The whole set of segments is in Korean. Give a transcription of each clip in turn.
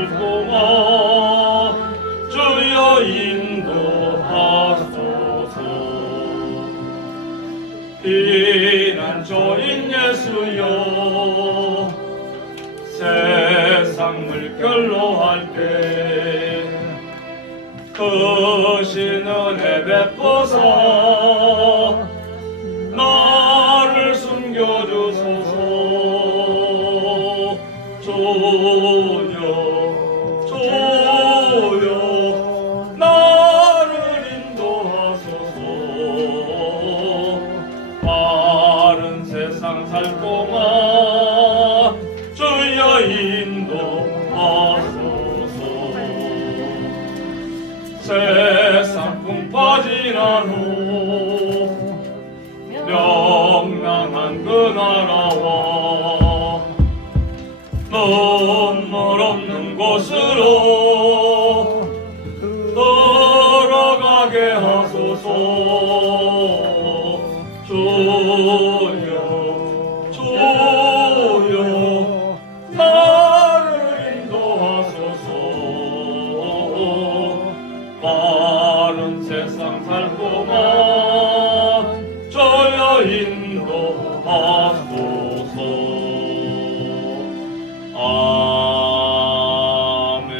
살고마 주여 인도하소서. 피난처인 예수여 세상 물결로 할 때 크신 은혜 베푸사 나를 숨겨주소서. 주여 주여 나를 인도하소서. 바른 세상 살 동안 주여 인도하소서. 세상 풍 빠지나로 명랑한 그 나라와 눈물 없는 곳으로 걸어가게 하소서. 주여 주여 나를 인도하소서. 바른 세상 살고만 주여 인도하소서. 아멘.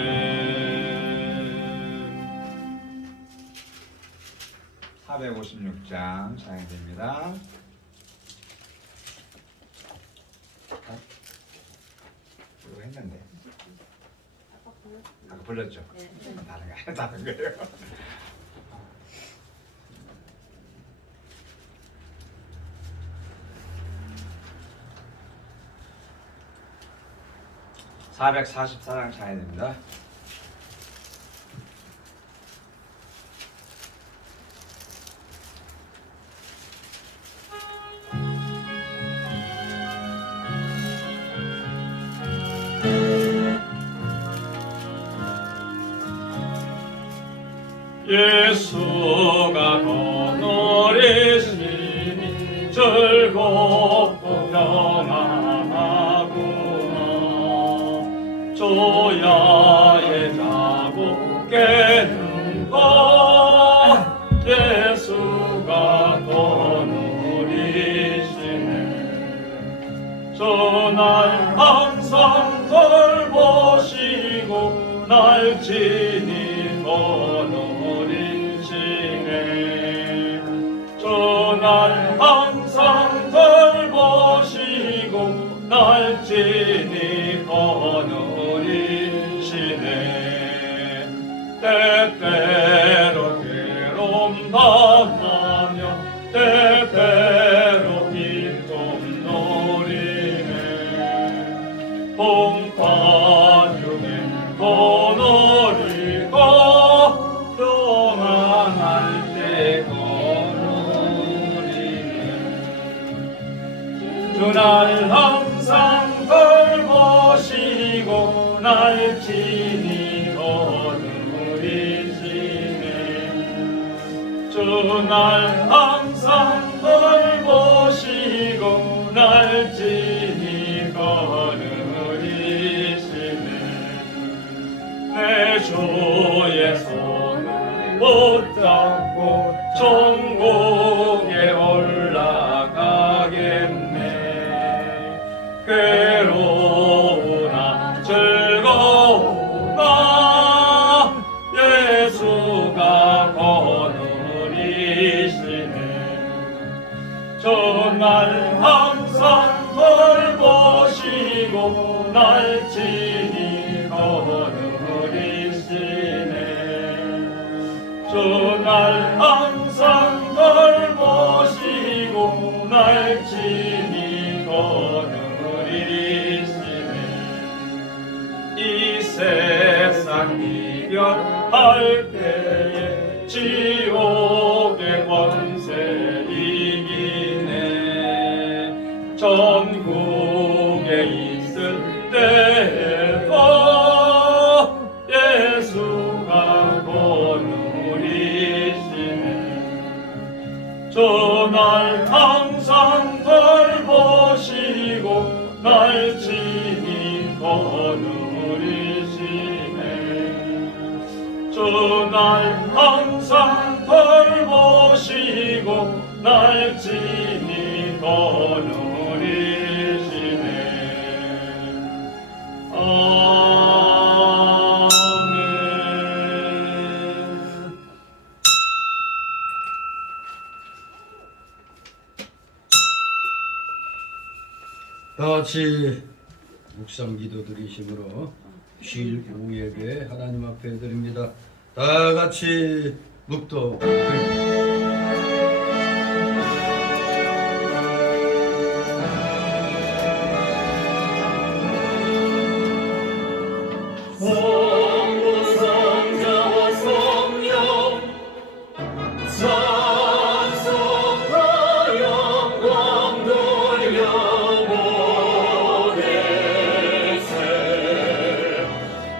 456장 찬양됩니다. 이거 했는데 아까 불렀죠? 다른 거예요. (444장) 찬양됩니다. 예수가 거느리시니 즐겁고 평안하구나. 조야의 자고 깨는 것 예수가 거느리시네. 저날 항상 돌보시고 날 지니 거느리시네. 저날 항상 돌보시고 날 지니 거느리시네. 때때로 괴로움 당하며 때때로 기쁨 누리네. 풍파 중에 거느리고 평안할 때 거느리네. 주날 항상 돌보시고 날 지니 거느리시네. 주날 항상 돌보시고 날 지니 거느리시네. 내 주의 손을 붙잡고 천국에 올라가겠네. 괴로우나 즐거우나 예수가 거느리시네. 저날 항상 돌보시고 날 지니 거느리시네. 저날 항상 돌보시고 날 지니 거느리시네. 이 세상 이별할 때에 지옥의 권세 이기네. 전국에 있을 때에도 예수가 거느리시네. 저날 항상 돌보시고 날 지니 거느리시네. 날 항상 돌보시고 날 친히 거느리시네. 아멘. 다 같이 묵상 기도 드리심으로 주일 오후 예배 하나님 앞에 드립니다. 다 같이 묵도 성부 성자와 성령 찬송과 영광 돌려보내세.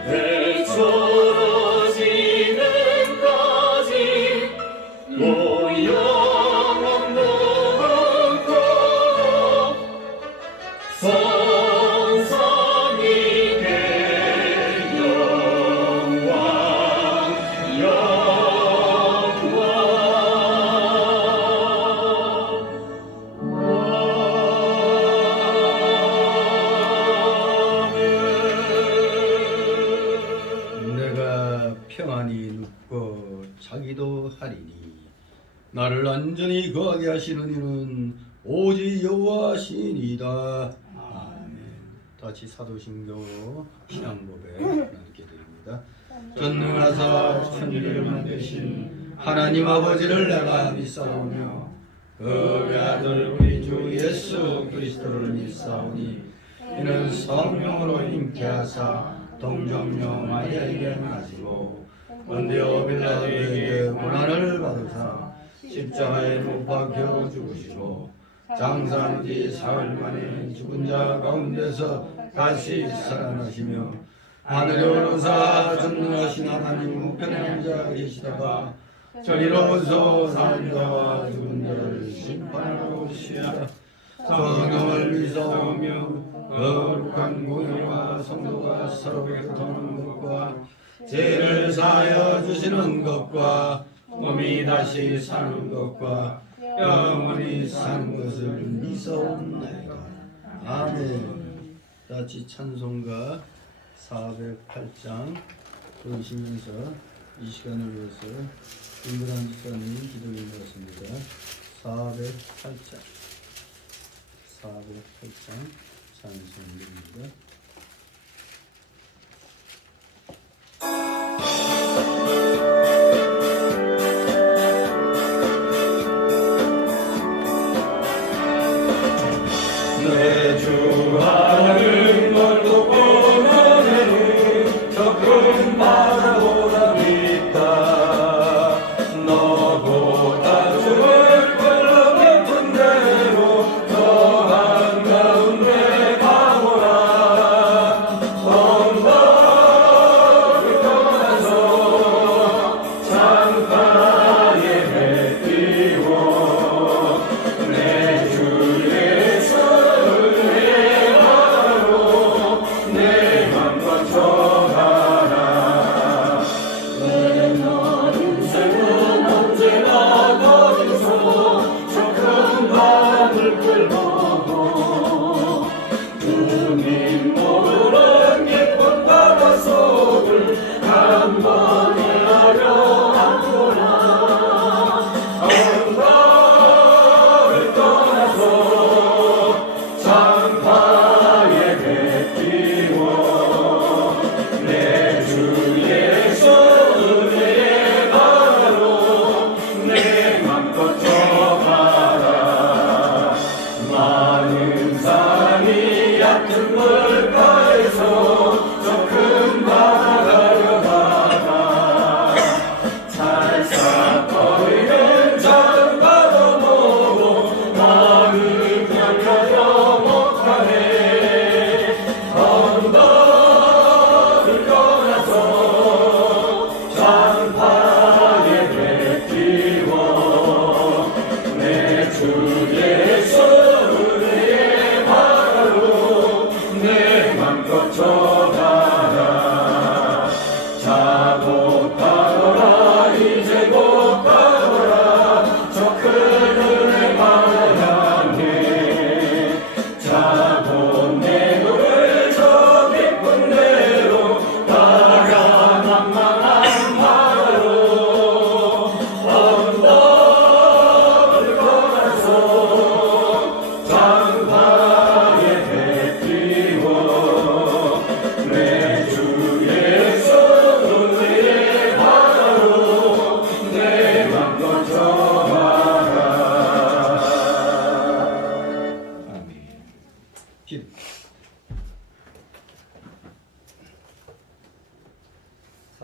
대초로 지금까지 또 영원도 않고 성삼위께 영광 내가 평안히 눕고 자기도 하리니 나를 안전히 거하게 하시는 이는 오직 여호와시니이다. 아멘. 다시 사도신경 신앙고백 하나님께 드립니다. 전능하사 천지를 만드신 하나님 아버지를 내가 믿사오며 그 외아들 우리 주 예수 그리스도를 믿사오니 이는 성령으로 잉태하사 동정녀 마리아에게 나시고 본디오 빌라도에게 고난을 받으사 십자가에 못 박혀 죽으시고 장사한 뒤 사흘 만에 죽은 자 가운데서 다시 살아나시며 하늘에 오르사 전능하신 하나님 우편에 앉아 계시다가 저리로서 사는 자와 죽은 자를 심판하러 오시리라. 성령을 믿사오며 거룩한 공회와 성도가 서로 교통하는 것과 죄를 사하여 주시는 것과 몸이 다시 사는 것과 영원히 사는 것을 믿사옵나이다. 아멘. 다시 찬송가 408장 부르시면서 이 시간을 위해서 김구란 집사님 기도해 주셨습니다. 408장 찬송입니다. 내 주 하나님 널 돕고 너는 더 큰 바다보다 있다. 너보다 주를 끌어 깊은 데로 더 한가운데 가보라.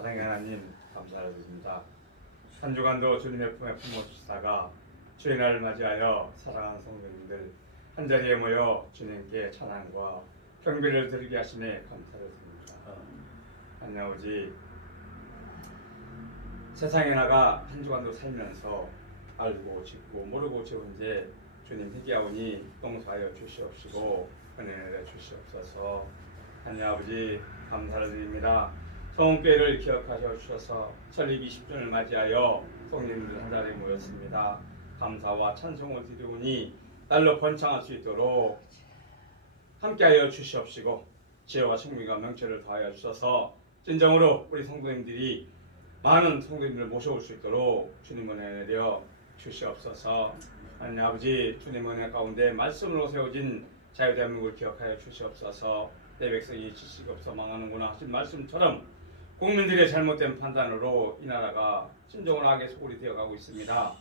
사랑의 하나님 감사를 드립니다. 한 주간도 주님의 품에 품어주시다가 주의 날을 맞이하여 사랑하는 성도님들 한자리에 모여 주님께 찬양과 경배를 드리게 하시네 감사를 드립니다. 하나님 아버지, 세상에 나가 한 주간도 살면서 알고 짓고 모르고 지은 죄 주님 회개하오니 용서하여 주시옵시고 은혜를 주시옵소서. 하나님 아버지 감사를 드립니다. 성교회를 기억하셔 주셔서 설립 20주년을 맞이하여 성님들 한 자리에 모였습니다. 감사와 찬송을 드리오니 날로 번창할 수 있도록 함께하여 주시옵시고 지혜와 생명과 명철을 더하여 주셔서 진정으로 우리 성도님들이 많은 성도님들을 모셔올 수 있도록 주님 은혜 내려 주시옵소서. 하나님 아버지, 주님 은혜 가운데 말씀으로 세워진 자유대한민국을 기억하여 주시옵소서. 내 백성이 지식이 없어 망하는구나 하신 말씀처럼 국민들의 잘못된 판단으로 이 나라가 진정으로 악의 소굴이 되어가고 있습니다.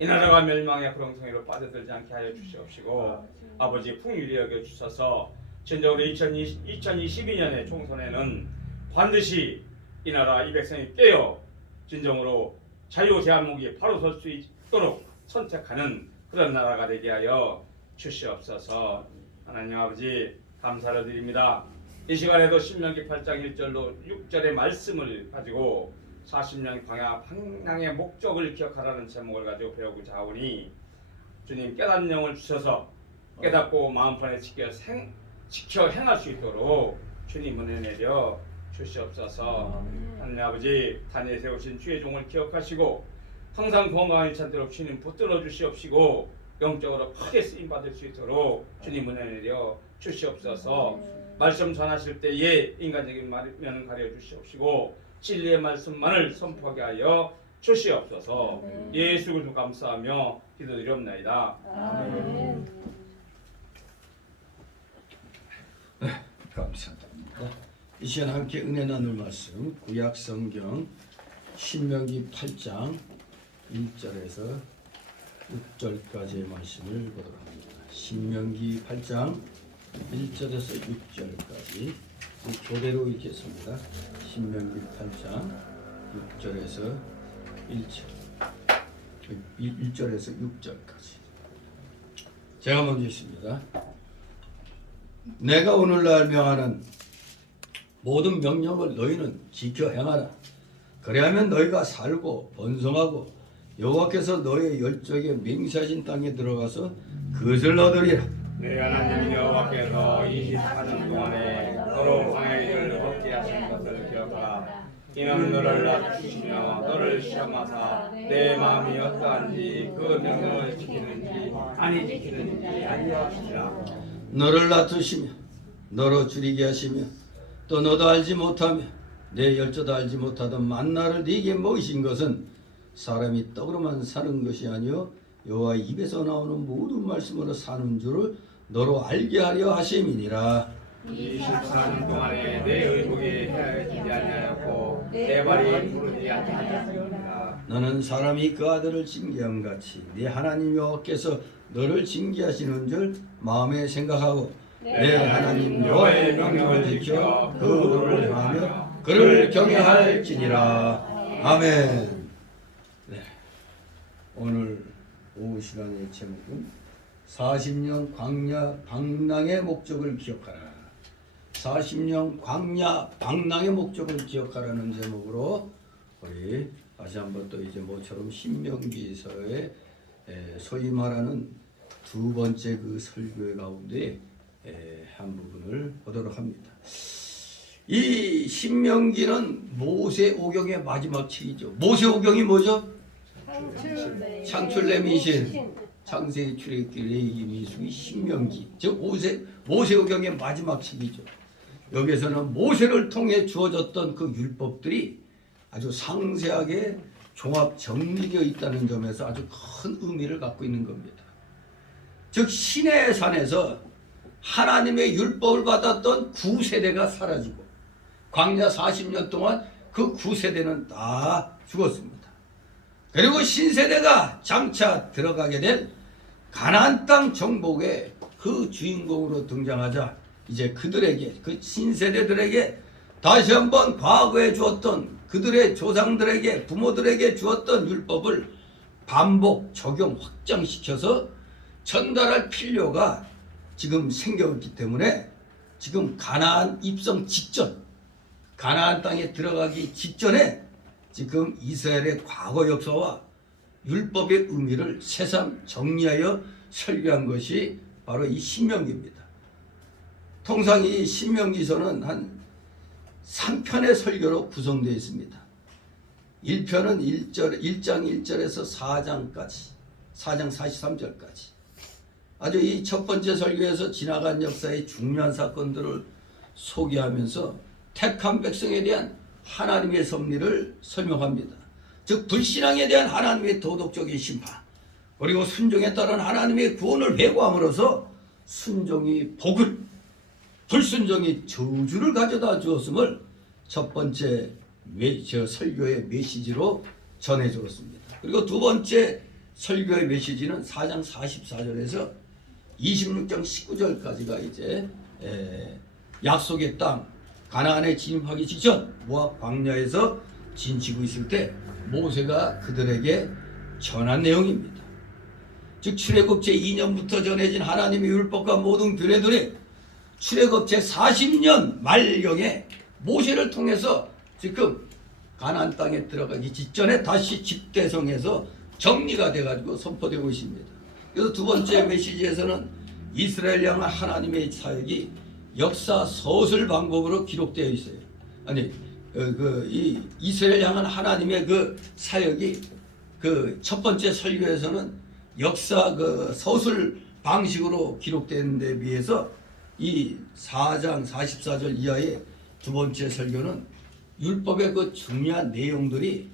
이 나라가 멸망의 구렁텅이로 빠져들지 않게 하여 주시옵시고 아버지 풍요리 여겨 주셔서 진정으로 2022년의 총선에는 반드시 이 나라 이 백성이 깨어 진정으로 자유 대한민국이 바로 설 수 있도록 선택하는 그런 나라가 되게 하여 주시옵소서. 하나님 아버지 감사를 드립니다. 이 시간에도 신명기 8장 1절로 6절의 말씀을 가지고 40년 방향의 목적을 기억하라는 제목을 가지고 배우고자 하오니 주님 깨닫는 영을 주셔서 깨닫고 마음판에 지켜 행할 수 있도록 주님 은혜 내려 주시옵소서. 하나님 아버지, 단에 세우신 주의 종을 기억하시고 항상 건강한 찬대로 주님 붙들어 주시옵시고 영적으로 크게 쓰임 받을 수 있도록 주님 은혜 내려 주시옵소서. 말씀 전하실 때에 인간적인 면은 가려 주시옵시고 진리의 말씀만을 선포하게 하여 주시옵소서. 예수 그리스도 감사하며 기도드리옵나이다. 아멘. 감사드립니다. 이 시간 함께 은혜 나눌 말씀 구약 성경 신명기 8장 1절에서 6절까지의 말씀을 보도록 합니다. 신명기 8장 1절에서 6절까지 교대로 읽겠습니다. 신명기 8장 6절에서 1절에서 6절까지 제가 먼저 읽습니다. 내가 오늘날 명하는 모든 명령을 너희는 지켜 행하라. 그래야면 너희가 살고 번성하고 여호와께서 너희의 열적에 맹세하신 땅에 들어가서 그것을 얻으리라. 내 하나님 여호와께서 24년 동안에 너로 광야의 일을 걷게 하신 것을 기억하라. 이는 너를 낮추시며 너를 시험하사 내 마음이 어떠한지 그 명령을 지키는지 아니 지키는지 알려주시라. 너를 낮추시며 너로 줄이게 하시며 또 너도 알지 못하며 내 열조도 알지 못하던 만나를 네게 먹이신 것은 사람이 떡으로만 사는 것이 아니요 여호와 입에서 나오는 모든 말씀으로 사는 줄을 너로 알게 하려 하심이니라. 24년 동안에 내 의복이 헤아리지 아니하였고 내 발이 부르지 아니하였습니다. 너는 사람이 그 아들을 징계함 같이 네 하나님 여호와께서 너를 징계하시는 줄 마음에 생각하고 내 하나님 여호와의 명령을 지켜 그 도를 행하며 그를 경외할지니라. 아멘. 네. 오늘 오후 시간의 제목은 40년 광야 방랑의 목적을 기억하라. 40년 광야 방랑의 목적을 기억하라는 제목으로 우리 다시 한번 또 이제 모처럼 신명기서의 소위 말하는 두 번째 그 설교 가운데 한 부분을 보도록 합니다. 이 신명기는 모세오경의 마지막 책이죠. 모세오경이 뭐죠? 창출내미신 창세기 출애굽기 레위기 민수기 신명기, 즉 모세오경의 마지막 책이죠. 여기에서는 모세를 통해 주어졌던 그 율법들이 아주 상세하게 종합 정리되어 있다는 점에서 아주 큰 의미를 갖고 있는 겁니다. 즉 시내 산에서 하나님의 율법을 받았던 9세대가 사라지고 광야 40년 동안 그 9세대는 다 죽었습니다. 그리고 신세대가 장차 들어가게 된 가나안 땅 정복의 그 주인공으로 등장하자 이제 그들에게 그 신세대들에게 다시 한번 과거에 주었던 그들의 조상들에게 부모들에게 주었던 율법을 반복 적용 확장시켜서 전달할 필요가 지금 생겼기 때문에 지금 가나안 입성 직전, 가나안 땅에 들어가기 직전에 지금 이스라엘의 과거 역사와 율법의 의미를 새삼 정리하여 설교한 것이 바로 이 신명기입니다. 통상 이 신명기서는 한 3편의 설교로 구성되어 있습니다. 1편은 1장 1절에서 4장까지, 4장 43절까지. 아주 이 첫 번째 설교에서 지나간 역사의 중요한 사건들을 소개하면서 택한 백성에 대한 하나님의 섭리를 설명합니다. 즉 불신앙에 대한 하나님의 도덕적인 심판, 그리고 순종에 따른 하나님의 구원을 회고함으로써 순종이 복을, 불순종이 저주를 가져다 주었음을 첫 번째 설교의 메시지로 전해주었습니다. 그리고 두 번째 설교의 메시지는 4장 44절에서 26장 19절까지가 이제 약속의 땅 가나안에 진입하기 직전 모압 광야에서 진치고 있을 때 모세가 그들에게 전한 내용입니다. 즉 출애굽 제2년부터 전해진 하나님의 율법과 모든 규례들이 출애굽 제40년 말경에 모세를 통해서 지금 가나안 땅에 들어가기 직전에 다시 집대성에서 정리가 돼가지고 선포되고 있습니다. 그래서 두 번째 메시지에서는 이스라엘 향한 하나님의 사역이 역사 서술 방법으로 기록되어 있어요. 아니 이 이스라엘 향한 하나님의 그 사역이 그 첫 번째 설교에서는 역사 그 서술 방식으로 기록된 데 비해서 이 4장 44절 이하의 두 번째 설교는 율법의 그 중요한 내용들이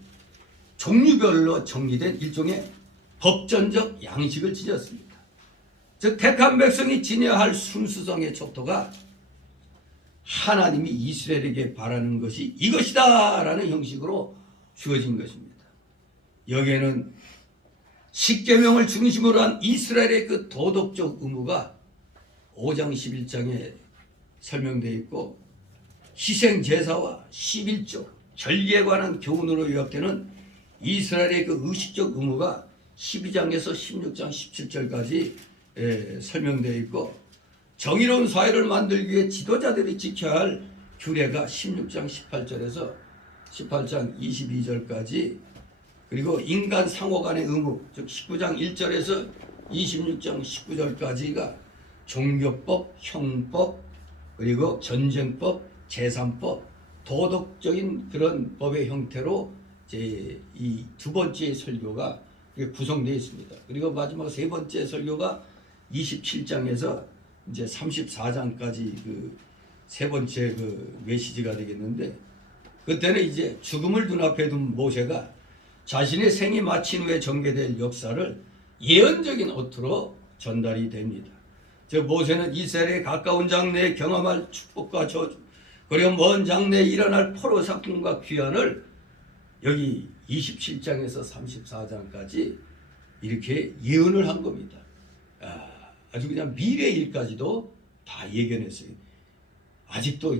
종류별로 정리된 일종의 법전적 양식을 지녔습니다. 즉 택한 백성이 지녀야 할 순수성의 촉도가 하나님이 이스라엘에게 바라는 것이 이것이다 라는 형식으로 주어진 것입니다. 여기에는 십계명을 중심으로 한 이스라엘의 그 도덕적 의무가 5장 11장에 설명되어 있고 희생제사와 11조 절기에 관한 교훈으로 요약되는 이스라엘의 그 의식적 의무가 12장에서 16장 17절까지 설명되어 있고 정의로운 사회를 만들기 위해 지도자들이 지켜야 할 규례가 16장 18절에서 18장 22절까지 그리고 인간 상호 간의 의무 즉 19장 1절에서 26장 19절까지가 종교법, 형법, 그리고 전쟁법, 재산법, 도덕적인 그런 법의 형태로 이제 이 두 번째 설교가 구성되어 있습니다. 그리고 마지막 세 번째 설교가 27장에서 이제 34장까지 그 세 번째 그 메시지가 되겠는데 그때는 이제 죽음을 눈앞에 둔 모세가 자신의 생이 마친 후에 전개될 역사를 예언적인 어투로 전달이 됩니다. 즉 모세는 이스라엘의 가까운 장래에 경험할 축복과 저주 그리고 먼 장래에 일어날 포로 사건과 귀환을 여기 27장에서 34장까지 이렇게 예언을 한 겁니다. 아주 그냥 미래 일까지도 다 예견했어요. 아직도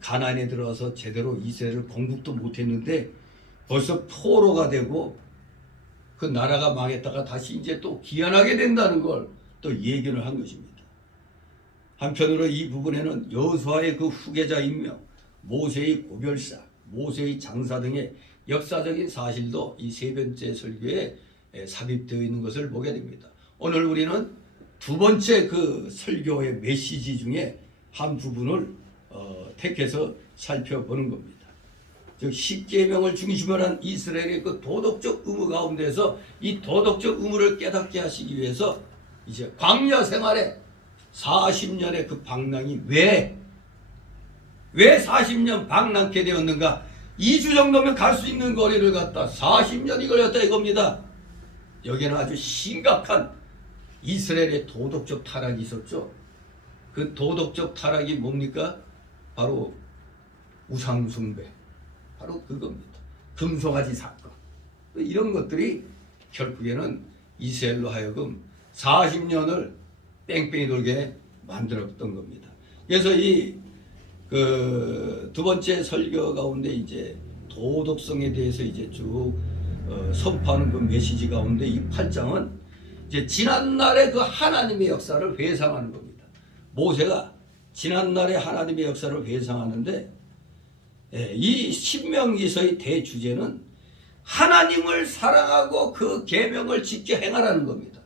가나안에 들어와서 제대로 이스라엘을 건국도 못했는데 벌써 포로가 되고 그 나라가 망했다가 다시 이제 또 귀환하게 된다는 걸 또 예견을 한 것입니다. 한편으로 이 부분에는 여호수아의 그 후계자 임명, 모세의 고별사, 모세의 장사 등의 역사적인 사실도 이 세 번째 설교에 삽입되어 있는 것을 보게 됩니다. 오늘 우리는 두 번째 그 설교의 메시지 중에 한 부분을 택해서 살펴보는 겁니다. 즉 십계명을 중심으로 한 이스라엘의 그 도덕적 의무 가운데서 이 도덕적 의무를 깨닫게 하시기 위해서 이제 광야 생활에 40년의 그 방랑이 왜 40년 방랑케 되었는가? 2주 정도면 갈 수 있는 거리를 갔다 40년이 걸렸다 이겁니다. 여기에는 아주 심각한 이스라엘의 도덕적 타락이 있었죠. 그 도덕적 타락이 뭡니까? 바로 우상숭배, 바로 그겁니다. 금송아지 사건, 이런 것들이 결국에는 이스라엘로 하여금 40년을 뺑뺑이 돌게 만들었던 겁니다. 그래서 이 그 두 번째 설교 가운데 이제 도덕성에 대해서 이제 쭉 선포하는 그 메시지 가운데 이 8장은 이제 지난날의 그 하나님의 역사를 회상하는 겁니다. 모세가 지난날의 하나님의 역사를 회상하는데 이 신명기서의 대주제는 하나님을 사랑하고 그 계명을 지켜 행하라는 겁니다.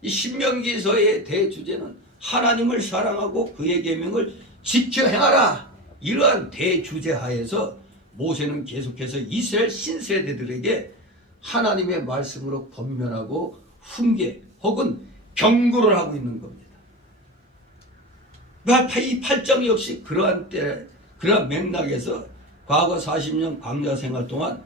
이 신명기서의 대주제는 하나님을 사랑하고 그의 계명을 지켜 행하라. 이러한 대주제 하에서 모세는 계속해서 이스라엘 신세대들에게 하나님의 말씀으로 권면하고 훈계 혹은 경고를 하고 있는 겁니다. 이 8장 역시 그러한 맥락에서 과거 40년 광야 생활 동안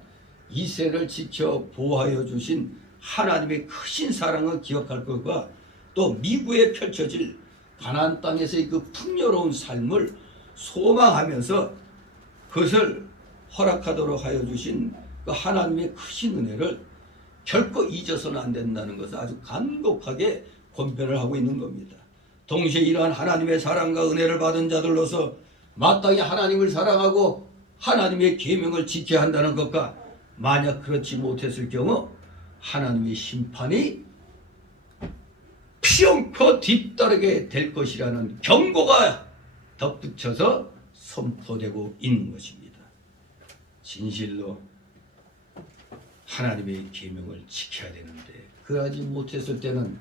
이스라엘을 지켜 보호하여 주신 하나님의 크신 사랑을 기억할 것과 또 미국에 펼쳐질 가나안 땅에서의 그 풍요로운 삶을 소망하면서 그것을 허락하도록 하여 주신 그 하나님의 크신 은혜를 결코 잊어서는 안 된다는 것을 아주 간곡하게 권면을 하고 있는 겁니다. 동시에 이러한 하나님의 사랑과 은혜를 받은 자들로서 마땅히 하나님을 사랑하고 하나님의 계명을 지켜야 한다는 것과 만약 그렇지 못했을 경우 하나님의 심판이 피용코 뒤따르게 될 것이라는 경고가 덧붙여서 선포되고 있는 것입니다. 진실로 하나님의 계명을 지켜야 되는데 그러지 못했을 때는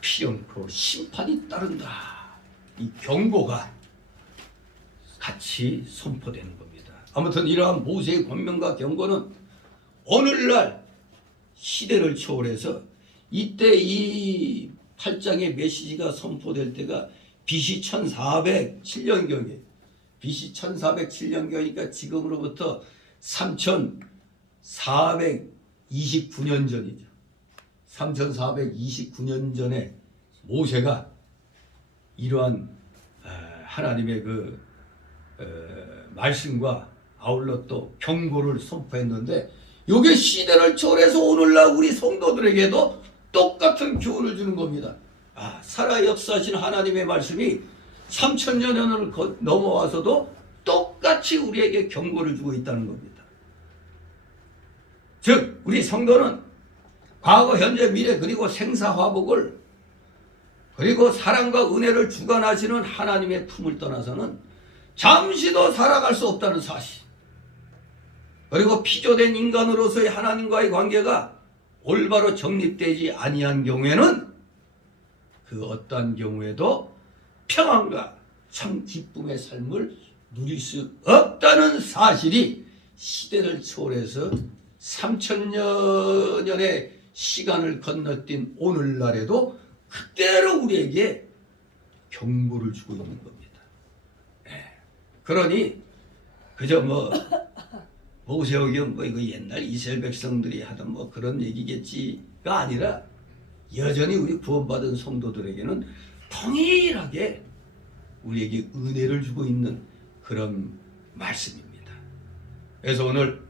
피용코 심판이 따른다. 이 경고가 같이 선포되는 겁니다. 아무튼 이러한 모세의 권면과 경고는 오늘날 시대를 초월해서 이때 이 8장의 메시지가 선포될 때가 BC 1407년경에 BC 1407년경이니까 지금으로부터 3429년 전이죠. 3429년 전에 모세가 이러한 하나님의 그 말씀과 아울러 또 경고를 선포했는데 이게 시대를 초월해서 오늘날 우리 성도들에게도 똑같은 교훈을 주는 겁니다. 살아 역사하신 하나님의 말씀이 3000년을 넘어와서도 똑같이 우리에게 경고를 주고 있다는 겁니다. 즉 우리 성도는 과거, 현재, 미래 그리고 생사화복을 그리고 사랑과 은혜를 주관하시는 하나님의 품을 떠나서는 잠시도 살아갈 수 없다는 사실, 그리고 피조된 인간으로서의 하나님과의 관계가 올바로 정립되지 아니한 경우에는 그 어떠한 경우에도 평안과 참 기쁨의 삶을 누릴 수 없다는 사실이 시대를 초월해서 3000년의 시간을 건너뛴 오늘날에도 그대로 우리에게 경고를 주고 있는 겁니다. 그러니 그저 모세오경 이거 옛날 이스라엘 백성들이 하던 그런 얘기겠지가 아니라 여전히 우리 구원받은 성도들에게는 동일하게 우리에게 은혜를 주고 있는 그런 말씀입니다. 그래서 오늘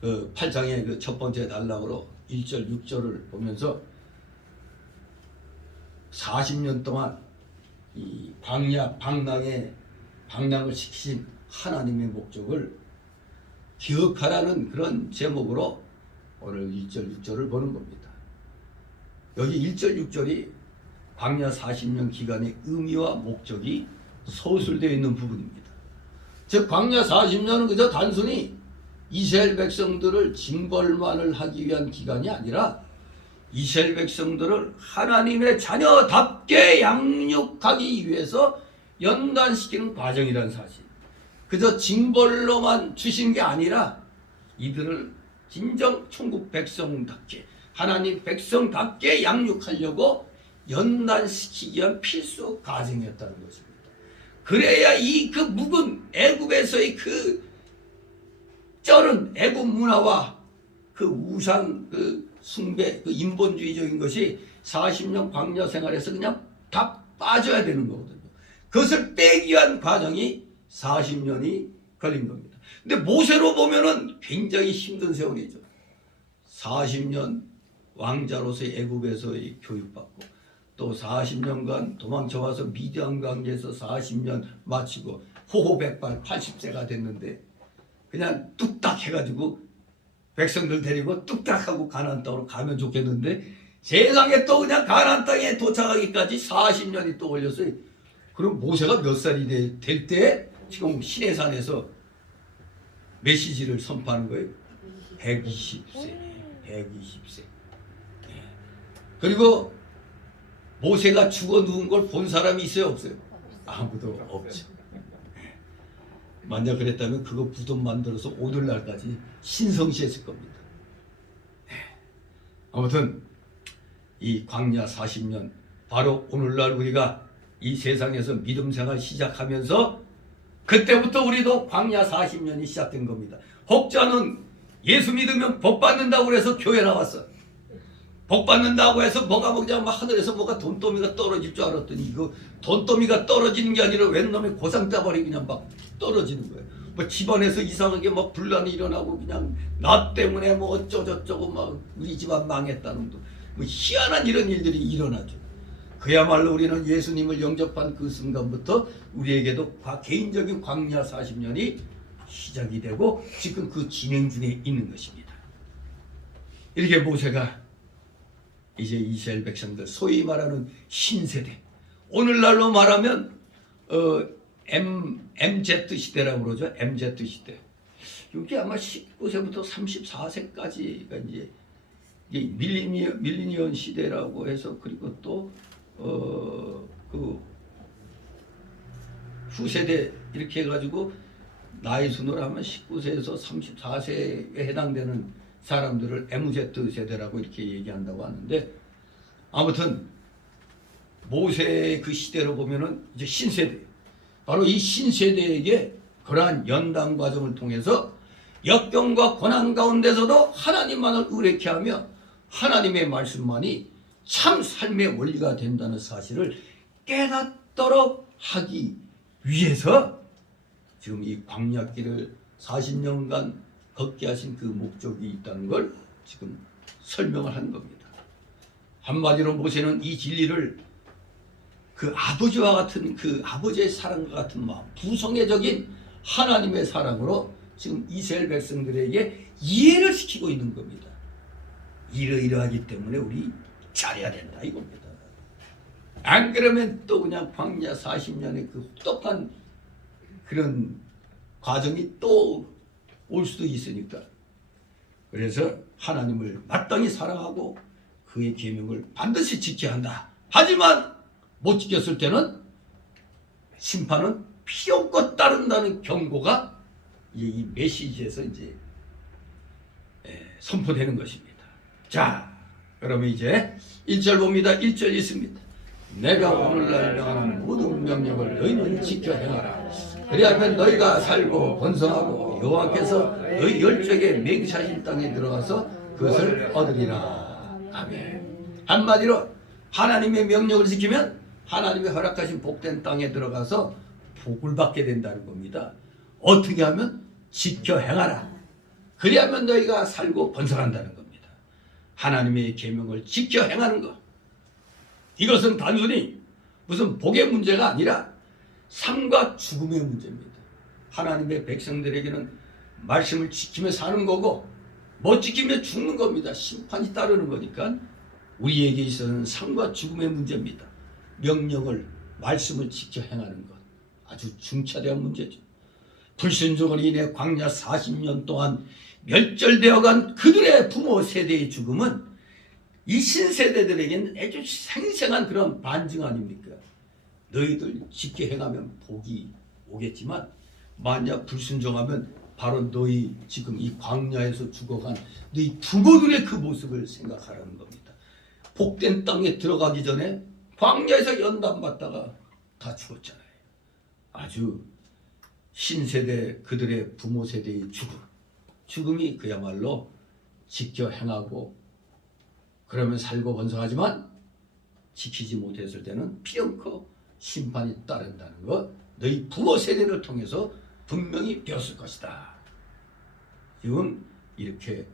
그 8장의 그 첫 번째 단락으로 1절 6절을 보면서 40년 동안 이 방랑을 시키신 하나님의 목적을 기억하라는 그런 제목으로 오늘 1절 6절을 보는 겁니다. 여기 1절 6절이 광야 40년 기간의 의미와 목적이 서술되어 있는 부분입니다. 즉 광야 40년은 그저 단순히 이스라엘 백성들을 징벌만을 하기 위한 기간이 아니라 이스라엘 백성들을 하나님의 자녀답게 양육하기 위해서 연단시키는 과정이라는 사실. 그저 징벌로만 주신 게 아니라 이들을 진정 천국 백성답게 하나님 백성답게 양육하려고 연단시키기 위한 필수 과정이었다는 것입니다. 그래야 이 그 묵은 애굽에서의 그 쩔은 애굽 문화와 그 우상 그 숭배 그 인본주의적인 것이 40년 광야 생활에서 그냥 다 빠져야 되는 거거든요. 그것을 빼기 위한 과정이 40년이 걸린 겁니다. 근데 모세로 보면은 굉장히 힘든 세월이죠. 40년 왕자로서의 애굽에서의 교육받고 또 40년간 도망쳐와서 미디안 강제에서 40년 마치고 호호백발 80세가 됐는데 그냥 뚝딱 해가지고 백성들 데리고 뚝딱 하고 가나안 땅으로 가면 좋겠는데 세상에 또 그냥 가나안 땅에 도착하기까지 40년이 또 걸렸어요. 그럼 모세가 몇 살이 될 때 지금 시내산에서 메시지를 선포하는 거예요? 120세. 120세. 그리고 모세가 죽어 누운 걸 본 사람이 있어요? 없어요? 아무도 없죠. 만약 그랬다면 그거 무덤 만들어서 오늘날까지 신성시했을 겁니다. 아무튼 이 광야 40년 바로 오늘날 우리가 이 세상에서 믿음 생활 시작하면서 그때부터 우리도 광야 40년이 시작된 겁니다. 혹자는 예수 믿으면 복 받는다고 해서 교회 나왔어. 복 받는다고 해서 뭐가 그냥 막 하늘에서 뭐가 돈더미가 떨어질 줄 알았더니 이거 돈더미가 떨어지는 게 아니라 웬 놈의 고상따발이 그냥 막 떨어지는 거예요. 뭐 집안에서 이상하게 막 분란이 일어나고 그냥 나 때문에 뭐 어쩌고저쩌고 막 우리 집안 망했다는 뭐 희한한 이런 일들이 일어나죠. 그야말로 우리는 예수님을 영접한 그 순간부터 우리에게도 개인적인 광야 40년이 시작이 되고 지금 그 진행 중에 있는 것입니다. 이렇게 모세가 이제 이스라엘 백성들 소위 말하는 신세대 오늘날로 말하면 MZ 시대라고 그러죠. MZ 시대. 이게 아마 19세부터 34세까지가 이제 밀리니언 시대라고 해서 그리고 또 그 후세대 이렇게 해가지고 나이 순으로 하면 19세에서 34세에 해당되는 사람들을 MZ 세대라고 이렇게 얘기한다고 하는데 아무튼 모세의 그 시대로 보면은 이제 신세대 바로 이 신세대에게 그러한 연단 과정을 통해서 역경과 고난 가운데서도 하나님만을 의뢰케 하며 하나님의 말씀만이 참 삶의 원리가 된다는 사실을 깨닫도록 하기 위해서 지금 이 광야길을 40년간 걷게 하신 그 목적이 있다는 걸 지금 설명을 한 겁니다. 한마디로 모세는 이 진리를 그 아버지와 같은 그 아버지의 사랑과 같은 마음, 부성애적인 하나님의 사랑으로 지금 이스라엘 백성들에게 이해를 시키고 있는 겁니다. 이러이러하기 때문에 우리 잘해야 된다 이겁니다. 안 그러면 또 그냥 광야 40년의 그 혹독한 그런 과정이 또 올 수도 있으니까 그래서 하나님을 마땅히 사랑하고 그의 계명을 반드시 지켜야 한다. 하지만 못 지켰을 때는 심판은 피없고 따른다는 경고가 이 메시지에서 이제 선포되는 것입니다. 자, 그러면 이제 1절 봅니다. 1절 있습니다. 내가 오늘날 명하는 모든 명령을 너희는 지켜 행하라. 그리하면 너희가 살고 번성하고 여호와께서 너희 열조에게 맹세하신 땅에 들어가서 그것을 얻으리라. 아멘. 한마디로 하나님의 명령을 지키면 하나님의 허락하신 복된 땅에 들어가서 복을 받게 된다는 겁니다. 어떻게 하면 지켜 행하라. 그리하면 너희가 살고 번성한다는 겁니다. 하나님의 계명을 지켜 행하는 것. 이것은 단순히 무슨 복의 문제가 아니라 삶과 죽음의 문제입니다. 하나님의 백성들에게는 말씀을 지키며 사는 거고 못 지키며 죽는 겁니다. 심판이 따르는 거니까 우리에게 있어서는 삶과 죽음의 문제입니다. 명령을 말씀을 지켜 행하는 것 아주 중차대한 문제죠. 불순종으로 인해 광야 40년 동안 멸절되어간 그들의 부모 세대의 죽음은 이 신세대들에게는 아주 생생한 그런 반증 아닙니까? 너희들 지켜 행하면 복이 오겠지만 만약 불순종하면 바로 너희 지금 이 광야에서 죽어간 너희 부모들의 그 모습을 생각하라는 겁니다. 복된 땅에 들어가기 전에 광야에서 연단받다가 다 죽었잖아요. 아주 신세대 그들의 부모 세대의 죽음이 그야말로 지켜 행하고 그러면 살고 번성하지만 지키지 못했을 때는 피없고 심판이 따른다는 것 너희 부모 세대를 통해서 분명히 배웠을 것이다. 지금 이렇게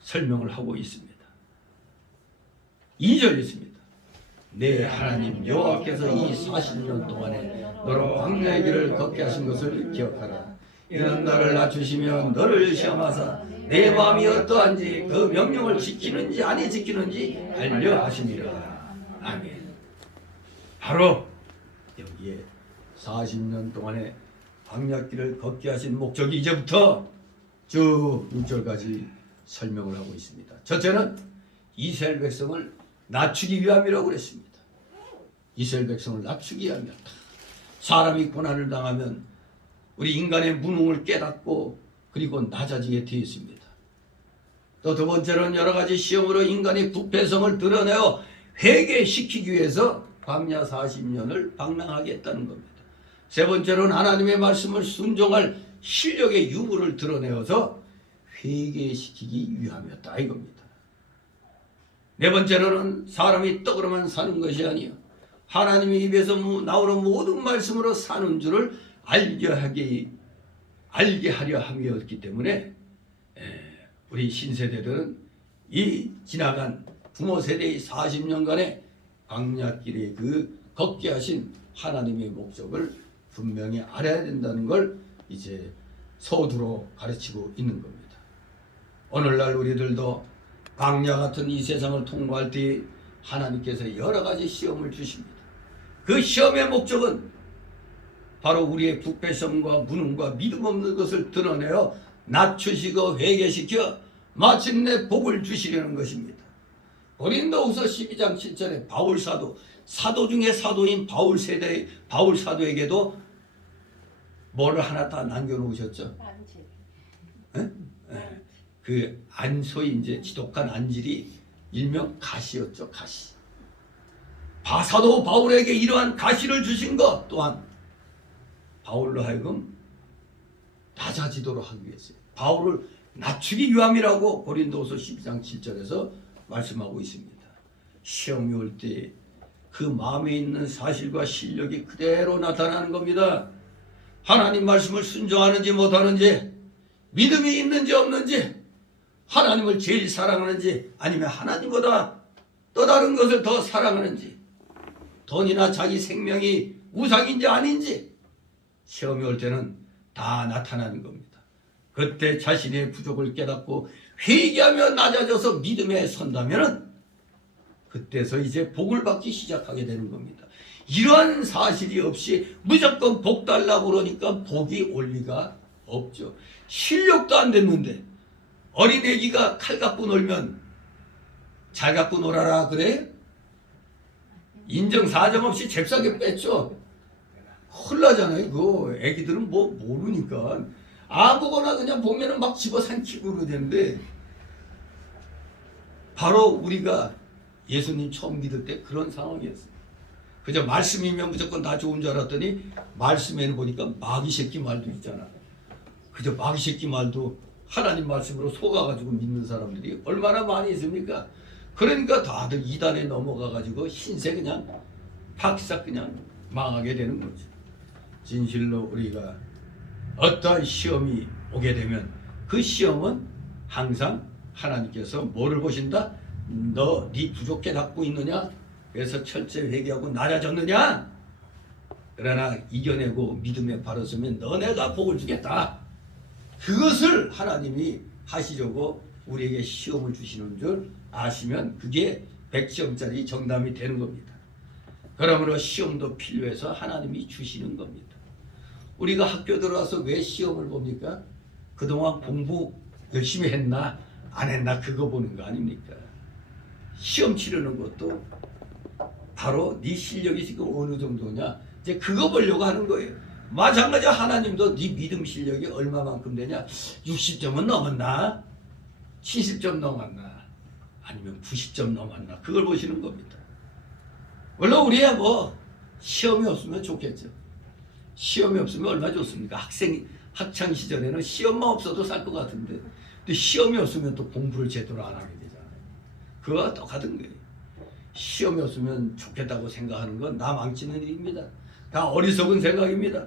설명을 하고 있습니다. 2절 있습니다. 내 하나님 여호와께서 이 40년 동안에 너로 광야의 길을 걷게 하신 것을 기억하라. 이는 너를 낮추시며 너를 시험하사 내 마음이 어떠한지 그 명령을 지키는지 아니 지키는지 알려 하시니라. 아멘. 바로 여기에 40년 동안의 광야길을 걷게 하신 목적이 이제부터 쭉 6절까지 설명을 하고 있습니다. 첫째는 이스라엘 백성을 낮추기 위함이라고 그랬습니다. 이스라엘 백성을 낮추기 위함이었다. 사람이 고난을 당하면 우리 인간의 무능을 깨닫고 그리고 낮아지게 되어 있습니다. 또 두 번째로는 여러 가지 시험으로 인간의 부패성을 드러내어 회개시키기 위해서 광야 40년을 방랑하게 했다는 겁니다. 세 번째로는 하나님의 말씀을 순종할 실력의 유무를 드러내어서 회개시키기 위함이었다 이겁니다. 네 번째로는 사람이 떡으로만 사는 것이 아니요 하나님의 입에서 나오는 모든 말씀으로 사는 줄을 알게 하려 함이었기 때문에 우리 신세대들은 이 지나간 부모 세대의 40년간의 광야길에 그 걷게 하신 하나님의 목적을 분명히 알아야 된다는 걸 이제 서두로 가르치고 있는 겁니다. 오늘날 우리들도 광야 같은 이 세상을 통과할 때 하나님께서 여러 가지 시험을 주십니다. 그 시험의 목적은 바로 우리의 부패성과 무능과 믿음 없는 것을 드러내어 낮추시고 회개시켜 마침내 복을 주시려는 것입니다. 고린도후서 12장 7절에 바울 사도 중에 사도인 바울 사도에게도 뭐를 하나 다 남겨놓으셨죠? 그 안소의 이제 지독한 안질이 일명 가시였죠. 가시. 사도 바울에게 이러한 가시를 주신 것 또한 바울로 하여금 낮아지도록 하기 위해서요. 바울을 낮추기 위함이라고 고린도후서 12장 7절에서 말씀하고 있습니다. 시험이 올 때 그 마음에 있는 사실과 실력이 그대로 나타나는 겁니다. 하나님 말씀을 순종하는지 못하는지, 믿음이 있는지 없는지, 하나님을 제일 사랑하는지 아니면 하나님보다 또 다른 것을 더 사랑하는지, 돈이나 자기 생명이 우상인지 아닌지 시험이 올 때는 다 나타나는 겁니다. 그때 자신의 부족을 깨닫고 회개하며 낮아져서 믿음에 선다면 그때서 이제 복을 받기 시작하게 되는 겁니다. 이러한 사실이 없이 무조건 복 달라고 그러니까 복이 올 리가 없죠. 실력도 안 됐는데 어린애기가 칼 갖고 놀면 잘 갖고 놀아라 그래? 인정 사정 없이 잽싸게 뺐죠. 혼나잖아요. 그거 애기들은 뭐 모르니까 아무거나 그냥 보면은 막 집어삼키고 그러는데 바로 우리가 예수님 처음 믿을 때 그런 상황이었어요. 그저 말씀이면 무조건 다 좋은 줄 알았더니 말씀에는 보니까 마귀 새끼 말도 있잖아. 그저 마귀 새끼 말도 하나님 말씀으로 속아가지고 믿는 사람들이 얼마나 많이 있습니까? 그러니까 다들 이단에 넘어가가지고 신세 그냥 박삭 그냥 망하게 되는 거죠. 진실로 우리가 어떠한 시험이 오게 되면 그 시험은 항상 하나님께서 뭐를 보신다? 너 네 부족 깨닫고 있느냐? 그래서 철저히 회개하고 낮아졌느냐? 그러나 이겨내고 믿음에 바로 서면 너네가 복을 주겠다. 그것을 하나님이 하시려고 우리에게 시험을 주시는 줄 아시면 그게 100점짜리 정답이 되는 겁니다. 그러므로 시험도 필요해서 하나님이 주시는 겁니다. 우리가 학교 들어와서 왜 시험을 봅니까? 그동안 공부 열심히 했나 안 했나 그거 보는 거 아닙니까? 시험 치르는 것도 바로 네 실력이 지금 어느 정도냐 이제 그거 보려고 하는 거예요. 마찬가지 하나님도 네 믿음 실력이 얼마만큼 되냐 60점은 넘었나 70점 넘었나 아니면 90점 넘었나 그걸 보시는 겁니다. 물론 우리야 뭐 시험이 없으면 좋겠죠. 시험이 없으면 얼마나 좋습니까? 학창 시절에는 시험만 없어도 살 것 같은데 근데 시험이 없으면 또 공부를 제대로 안 하게 되잖아요. 그거와 똑같은 거예요. 시험이 없으면 좋겠다고 생각하는 건 나 망치는 일입니다. 다 어리석은 생각입니다.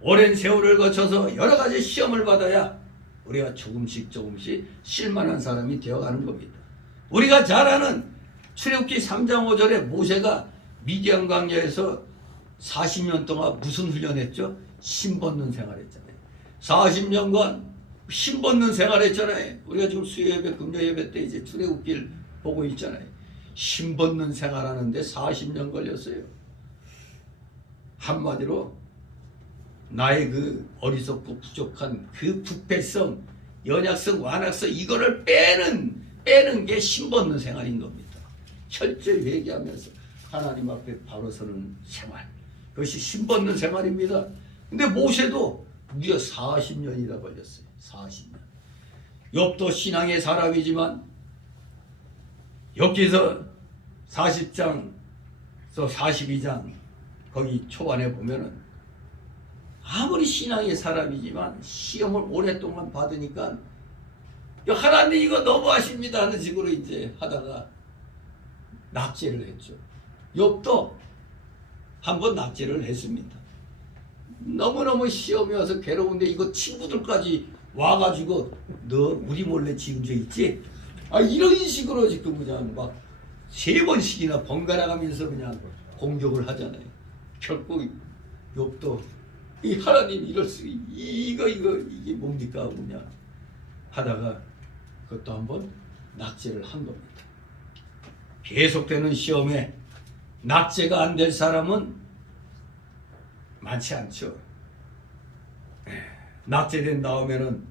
오랜 세월을 거쳐서 여러 가지 시험을 받아야 우리가 조금씩 실만한 사람이 되어가는 겁니다. 우리가 잘 아는 출애굽기 3장 5절에 모세가 미디안 광야에서 40년 동안 무슨 훈련했죠? 심 벗는 생활했잖아요. 40년간 힘벗는 생활했잖아요. 우리가 지금 수요예배, 금요예배 때 이제 출애굽길 보고 있잖아요. 힘벗는 생활하는데 40년 걸렸어요. 한마디로 나의 그 어리석고 부족한 그 부패성, 연약성, 완악성 이거를 빼는 게 힘벗는 생활인 겁니다. 철저히 회개하면서 하나님 앞에 바로 서는 생활. 그것이 힘벗는 생활입니다. 근데 모세도 무려 40년이나 걸렸어요. 40년. 욥도 신앙의 사람이지만 여기서 40장, 42장 거기 초반에 보면은 아무리 신앙의 사람이지만 시험을 오랫동안 받으니까 하나님 이거 너무하십니다 하는 식으로 이제 하다가 낙제를 했죠. 욥도 한번 낙제를 했습니다. 너무너무 시험이 와서 괴로운데 이거 친구들까지 와가지고 너 우리 몰래 지은 적 있지? 이런 식으로 지금 그냥 막 3번씩이나 번갈아 가면서 그냥 공격을 하잖아요. 결국 욥도 이 하나님 이럴 수 이게 뭡니까 하고 그냥 하다가 그것도 한번 낙제를 한 겁니다. 계속되는 시험에 낙제가 안 될 사람은 많지 않죠. 낙제된 다음에는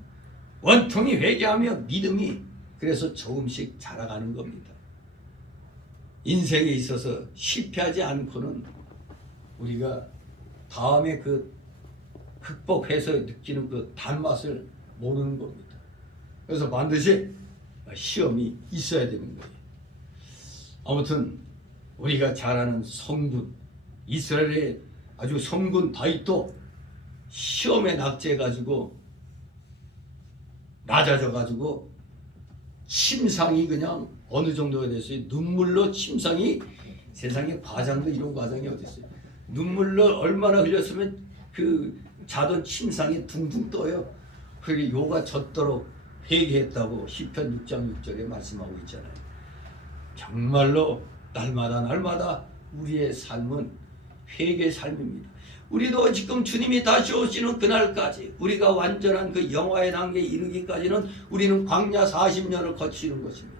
원통이 회개하며 믿음이 그래서 조금씩 자라가는 겁니다. 인생에 있어서 실패하지 않고는 우리가 다음에 그 극복해서 느끼는 그 단맛을 모르는 겁니다. 그래서 반드시 시험이 있어야 되는 거예요. 아무튼 우리가 잘 아는 성군, 이스라엘의 아주 성군 다윗도 시험에 낙제해가지고 낮아져가지고 침상이 그냥 어느 정도가 됐어요. 눈물로 침상이 세상에 과장도 이런 과장이 어디 있어요. 눈물로 얼마나 흘렸으면 그 자던 침상이 둥둥 떠요. 그게 요가 젖도록 회개했다고 시편 6장 6절에 말씀하고 있잖아요. 정말로 날마다 우리의 삶은 회개의 삶입니다. 우리도 지금 주님이 다시 오시는 그날까지 우리가 완전한 그 영화의 단계에 이르기까지는 우리는 광야 40년을 거치는 것입니다.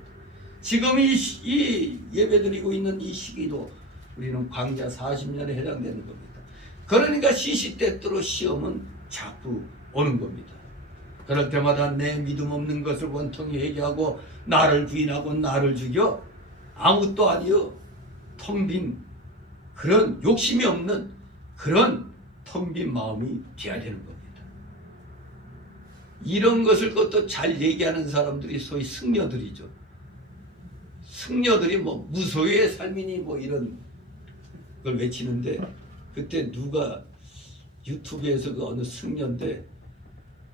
지금 이 예배드리고 있는 이 시기도 우리는 광야 40년에 해당되는 겁니다. 그러니까 시시때때로 시험은 자꾸 오는 겁니다. 그럴 때마다 내 믿음 없는 것을 원통히 회개하고 나를 부인하고 나를 죽여 아무것도 아니요 텅 빈 그런 욕심이 없는 그런 텅 빈 마음이 되어야 되는 겁니다. 이런 것을 그것도 잘 얘기하는 사람들이 소위 승려들이죠. 승려들이 뭐 무소유의 삶이니 뭐 이런 걸 외치는데 그때 누가 유튜브에서 그 어느 승려인데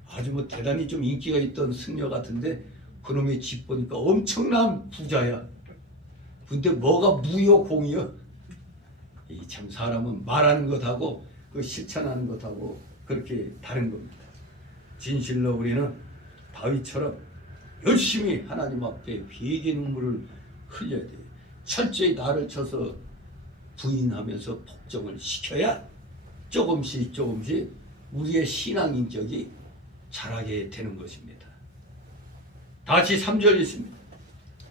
아주 뭐 대단히 좀 인기가 있던 승려 같은데 그놈의 집 보니까 엄청난 부자야. 근데 뭐가 무효공이야? 이 참 사람은 말하는 것하고 그 실천하는 것하고 그렇게 다른 겁니다. 진실로 우리는 다윗처럼 열심히 하나님 앞에 회개 눈물을 흘려야 돼요. 철저히 나를 쳐서 부인하면서 복종을 시켜야 조금씩 우리의 신앙 인격이 자라게 되는 것입니다. 다시 3절 있습니다.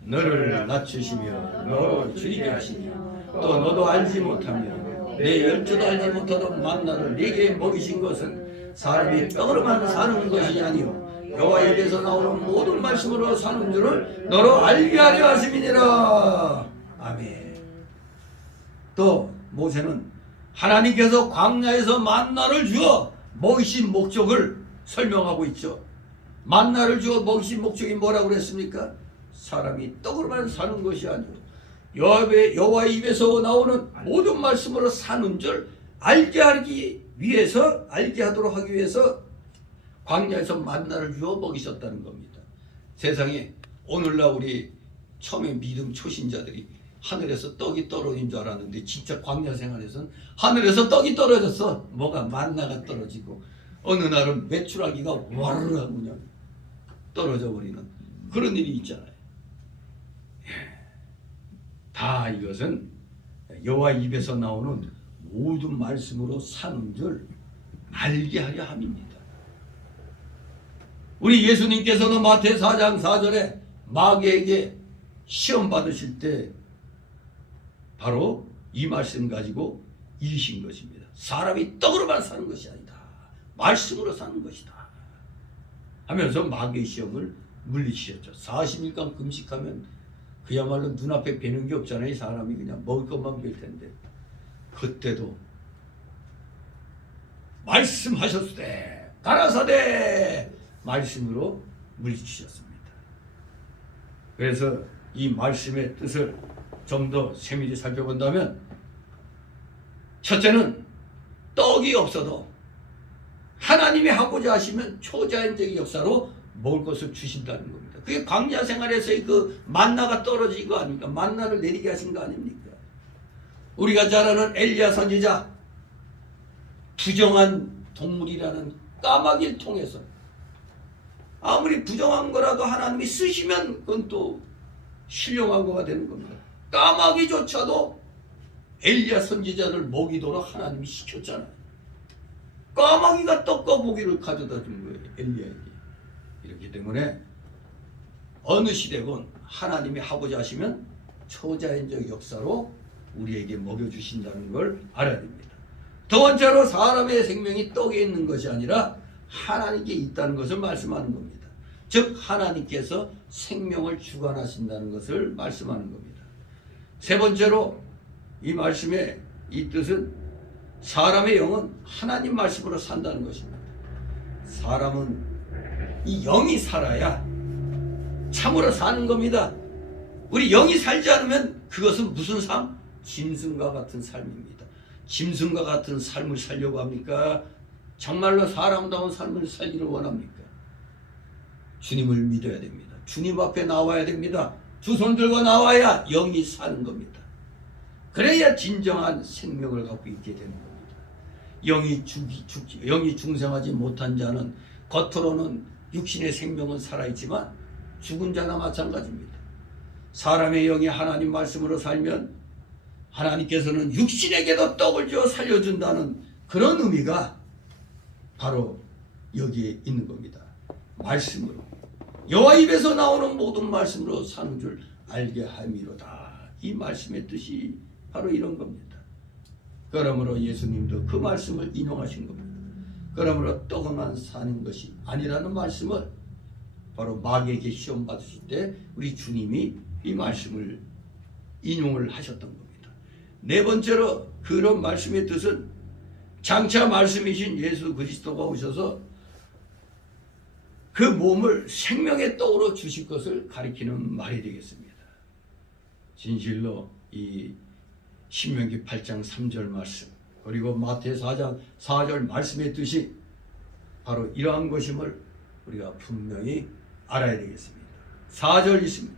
너를 낮추시며 너를 줄이게 하시며 또 너도 알지 못하며 내 열조도 알지 못하던 만나를 네게 먹이신 것은 사람이 뼈로만 사는 것이 아니요 여호와 입에서 나오는 모든 말씀으로 사는 줄을 너로 알게 하려 하심이니라. 아멘. 또 모세는 하나님께서 광야에서 만나를 주어 먹이신 목적을 설명하고 있죠. 만나를 주어 먹이신 목적이 뭐라고 그랬습니까? 사람이 떡으로만 사는 것이 아니고 여호와 입에서 나오는 모든 말씀으로 사는 줄 알게 하도록 하기 위해서 광야에서 만나를 주어 먹이셨다는 겁니다. 세상에 오늘날 우리 처음에 믿음 초신자들이 하늘에서 떡이 떨어진 줄 알았는데 진짜 광야 생활에서는 하늘에서 떡이 떨어졌어. 뭐가 만나가 떨어지고 어느 날은 메추라기가 와르르 하고 그냥 떨어져 버리는 그런 일이 있잖아요. 다 이것은 여호와 입에서 나오는 모든 말씀으로 사는 줄 알게 하려 함입니다. 우리 예수님께서는 마태 4장 4절에 마귀에게 시험 받으실 때 바로 이 말씀 가지고 이르신 것입니다. 사람이 떡으로만 사는 것이 아니다. 말씀으로 사는 것이다. 하면서 마귀의 시험을 물리치셨죠. 40일간 금식하면 그야말로 눈앞에 뵈는 게 없잖아요. 사람이 그냥 먹을 것만 뵐 텐데. 그때도 말씀하셨으되 가라사대 말씀으로 물리치셨습니다. 그래서 이 말씀의 뜻을 좀 더 세밀히 살펴본다면 첫째는 떡이 없어도 하나님이 하고자 하시면 초자연적 역사로 먹을 것을 주신다는 겁니다. 그게 광야 생활에서의 그 만나가 떨어진 거 아닙니까? 만나를 내리게 하신 거 아닙니까? 우리가 잘 아는 엘리야 선지자, 부정한 동물이라는 까마귀를 통해서 아무리 부정한 거라도 하나님이 쓰시면 그건 또 신령한 거가 되는 겁니다. 까마귀조차도 엘리야 선지자를 먹이도록 하나님이 시켰잖아요. 까마귀가 떡과 고기를 가져다 준 거예요. 엘리야에게. 이렇기 때문에 어느 시대건 하나님이 하고자 하시면 초자연적 역사로 우리에게 먹여주신다는 걸 알아야 됩니다. 두 번째로 사람의 생명이 떡에 있는 것이 아니라 하나님께 있다는 것을 말씀하는 겁니다. 즉 하나님께서 생명을 주관하신다는 것을 말씀하는 겁니다. 세 번째로 이 말씀의 이 뜻은 사람의 영은 하나님 말씀으로 산다는 것입니다. 사람은 이 영이 살아야 참으로 사는 겁니다. 우리 영이 살지 않으면 그것은 무슨 삶? 짐승과 같은 삶입니다. 짐승과 같은 삶을 살려고 합니까? 정말로 사람다운 삶을 살기를 원합니까? 주님을 믿어야 됩니다. 주님 앞에 나와야 됩니다. 두 손 들고 나와야 영이 사는 겁니다. 그래야 진정한 생명을 갖고 있게 되는 겁니다. 영이 중생하지 못한 자는 겉으로는 육신의 생명은 살아있지만 죽은 자나 마찬가지입니다. 사람의 영이 하나님 말씀으로 살면 하나님께서는 육신에게도 떡을 주어 살려준다는 그런 의미가 바로 여기에 있는 겁니다. 말씀으로 여호와 입에서 나오는 모든 말씀으로 사는 줄 알게 함이로다. 이 말씀의 뜻이 바로 이런 겁니다. 그러므로 예수님도 그 말씀을 인용하신 겁니다. 그러므로 떡으로만 사는 것이 아니라는 말씀을 바로 마귀에게 시험 받으실 때 우리 주님이 이 말씀을 인용을 하셨던 겁니다. 네 번째로 그런 말씀의 뜻은 장차 말씀이신 예수 그리스도가 오셔서 그 몸을 생명의 떡으로 주실 것을 가리키는 말이 되겠습니다. 진실로 이 신명기 8장 3절 말씀 그리고 마태 4장 4절 말씀의 뜻이 바로 이러한 것임을 우리가 분명히 알아야 되겠습니다. 4절 있습니다.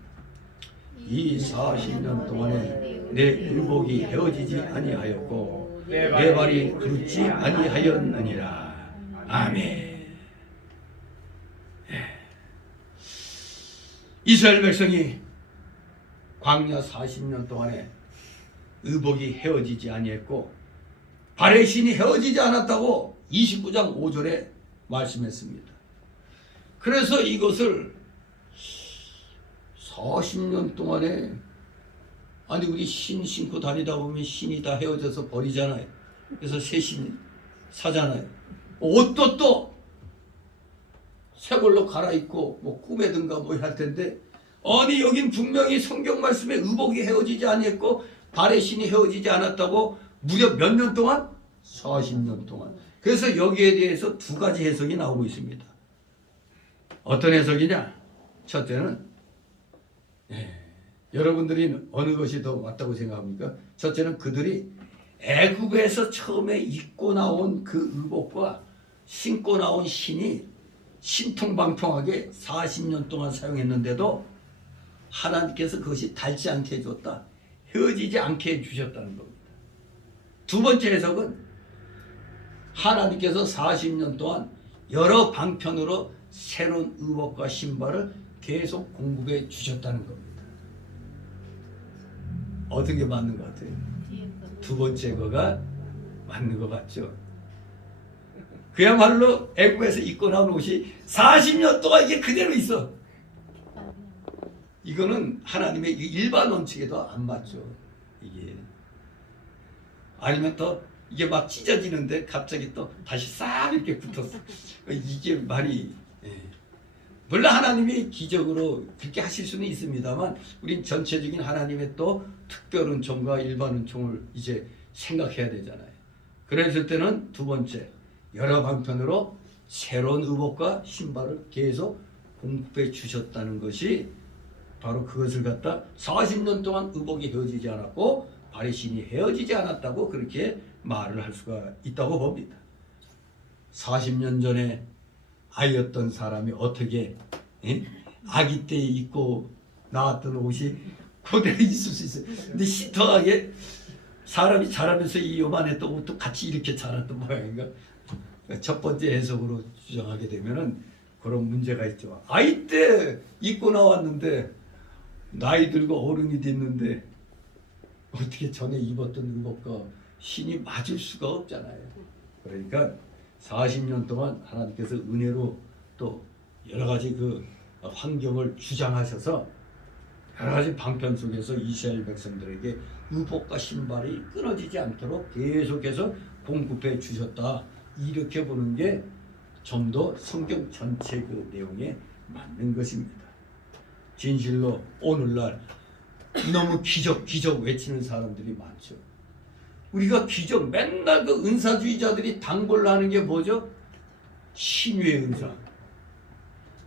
이 40년 동안에 내 의복이 헤어지지 아니하였고 내 발이 굵지 아니하였느니라. 아멘. 이스라엘 백성이 광야 40년 동안에 의복이 헤어지지 아니했고 발의 신이 헤어지지 않았다고 29장 5절에 말씀했습니다. 그래서 이것을 40년 동안에 아니 우리 신 신고 다니다 보면 신이 다 헤어져서 버리잖아요. 그래서 새 신 사잖아요. 옷도 또 새 걸로 갈아입고 뭐 꾸매든가 뭐 할 텐데 아니 여긴 분명히 성경 말씀에 의복이 헤어지지 아니했고 발의 신이 헤어지지 않았다고 무려 몇 년 동안? 40년 동안. 그래서 여기에 대해서 두 가지 해석이 나오고 있습니다. 어떤 해석이냐? 첫째는 여러분들이 어느 것이 더 맞다고 생각합니까? 첫째는 그들이 애굽에서 처음에 입고 나온 그 의복과 신고 나온 신이 신통방통하게 40년 동안 사용했는데도 하나님께서 그것이 닳지 않게 해줬다. 헤어지지 않게 해주셨다는 겁니다. 두 번째 해석은 하나님께서 40년 동안 여러 방편으로 새로운 의복과 신발을 계속 공급해 주셨다는 겁니다. 어떤 게 맞는 것 같아요? 두 번째 거가 맞는 것 같죠? 그야말로 애국에서 입고 나온 옷이 40년 동안 이게 그대로 있어. 이거는 하나님의 일반 원칙에도 안 맞죠. 이게 아니면 또 이게 막 찢어지는데 갑자기 또 다시 싹 이렇게 붙었어. 이게 말이 물론 하나님이 기적으로 그렇게 하실 수는 있습니다만 우린 전체적인 하나님의 또 특별 은총과 일반 은총을 이제 생각해야 되잖아요. 그랬을 때는 두 번째 여러 방편으로 새로운 의복과 신발을 계속 공급해 주셨다는 것이 바로 그것을 갖다 40년 동안 의복이 헤어지지 않았고 발의 신이 헤어지지 않았다고 그렇게 말을 할 수가 있다고 봅니다. 40년 전에 아이였던 사람이 어떻게 아기 때 입고 나왔던 옷이 그대로 있을 수 있어요. 근데 시터하게 사람이 자라면서 이 요만했던 옷도 같이 이렇게 자랐던 모양인가? 첫 번째 해석으로 주장하게 되면은 그런 문제가 있죠. 아이 때 입고 나왔는데 나이 들고 어른이 됐는데 어떻게 전에 입었던 의복과 신이 맞을 수가 없잖아요. 그러니까 40년 동안 하나님께서 은혜로 또 여러 가지 그 환경을 주장하셔서 여러 가지 방편 속에서 이스라엘 백성들에게 의복과 신발이 끊어지지 않도록 계속해서 공급해 주셨다. 이렇게 보는 게 좀 더 성경 전체 그 내용에 맞는 것입니다. 진실로 오늘날 너무 기적 외치는 사람들이 많죠. 우리가 기적 맨날 그 은사주의자들이 단골로 하는 게 뭐죠? 신유의 은사.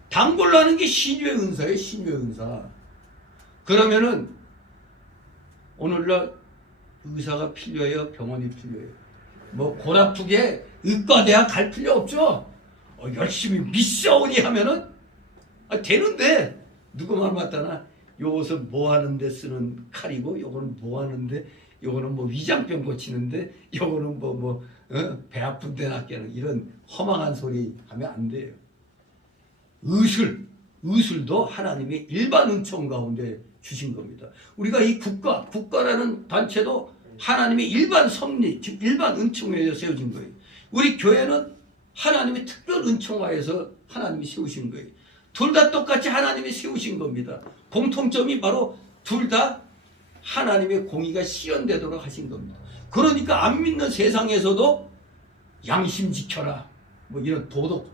단골로 하는 게 신유의 은사예요. 신유의 은사. 그러면은 오늘날 의사가 필요해요? 병원이 필요해요? 뭐 골 아프게 의과대학 갈 필요 없죠? 열심히 미사오니 하면은 되는데 누구 말 맞다나 요것은 뭐 하는데 쓰는 칼이고 요거는 뭐 하는데 요거는 뭐 위장병 고치는데 요거는 배 아픈 데 낫게는 이런 허망한 소리 하면 안 돼요. 의술도 하나님의 일반 은총 가운데 주신 겁니다. 우리가 이 국가라는 단체도 하나님의 일반 섭리, 즉 일반 은총에 세워진 거예요. 우리 교회는 하나님의 특별 은총하에서 하나님이 세우신 거예요. 둘 다 똑같이 하나님이 세우신 겁니다. 공통점이 바로 둘 다 하나님의 공의가 실현되도록 하신 겁니다. 그러니까 안 믿는 세상에서도 양심 지켜라, 뭐 이런 도덕,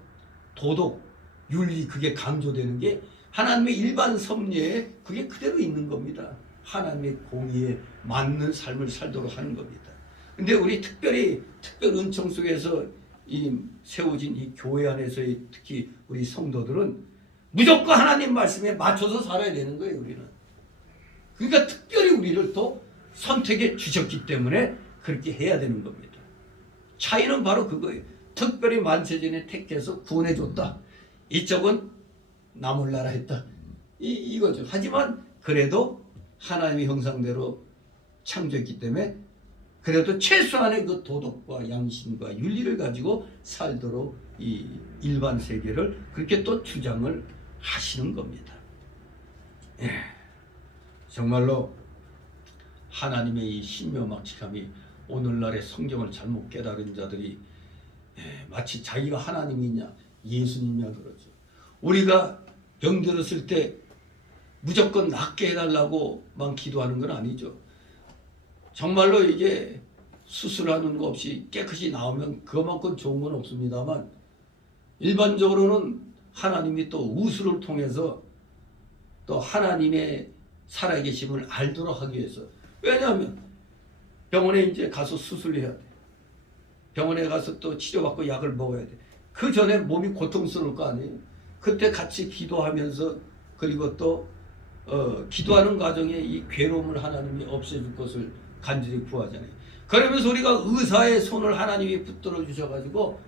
윤리 그게 강조되는 게 하나님의 일반 섭리에 그게 그대로 있는 겁니다. 하나님의 공의에 맞는 삶을 살도록 하는 겁니다. 근데 우리 특별히 특별 은총 속에서 이 세워진 이 교회 안에서의 특히 우리 성도들은 무조건 하나님 말씀에 맞춰서 살아야 되는 거예요. 우리는. 그러니까 특별히 우리를 또 선택해 주셨기 때문에 그렇게 해야 되는 겁니다. 차이는 바로 그거예요. 특별히 만세전에 택해서 구원해 줬다. 이쪽은 나 몰라라 했다. 이거죠. 하지만 그래도 하나님의 형상대로 창조했기 때문에 그래도 최소한의 그 도덕과 양심과 윤리를 가지고 살도록 이 일반 세계를 그렇게 또 주장을 하시는 겁니다. 정말로 하나님의 이 신묘막측함이 오늘날의 성경을 잘못 깨달은 자들이 마치 자기가 하나님이냐 예수님이냐 그러죠. 우리가 병들었을 때 무조건 낫게 해달라고만 기도하는 건 아니죠. 정말로 이게 수술하는 거 없이 깨끗이 나오면 그만큼 좋은 건 없습니다만 일반적으로는 하나님이 또 우수를 통해서 또 하나님의 살아계심을 알도록 하기 위해서, 왜냐하면 병원에 이제 가서 수술해야 돼. 병원에 가서 또 치료받고 약을 먹어야 돼. 그 전에 몸이 고통스러울 거 아니에요. 그때 같이 기도하면서 그리고 또 기도하는 과정에 이 괴로움을 하나님이 없애줄 것을 간절히 구하잖아요. 그러면서 우리가 의사의 손을 하나님이 붙들어 주셔가지고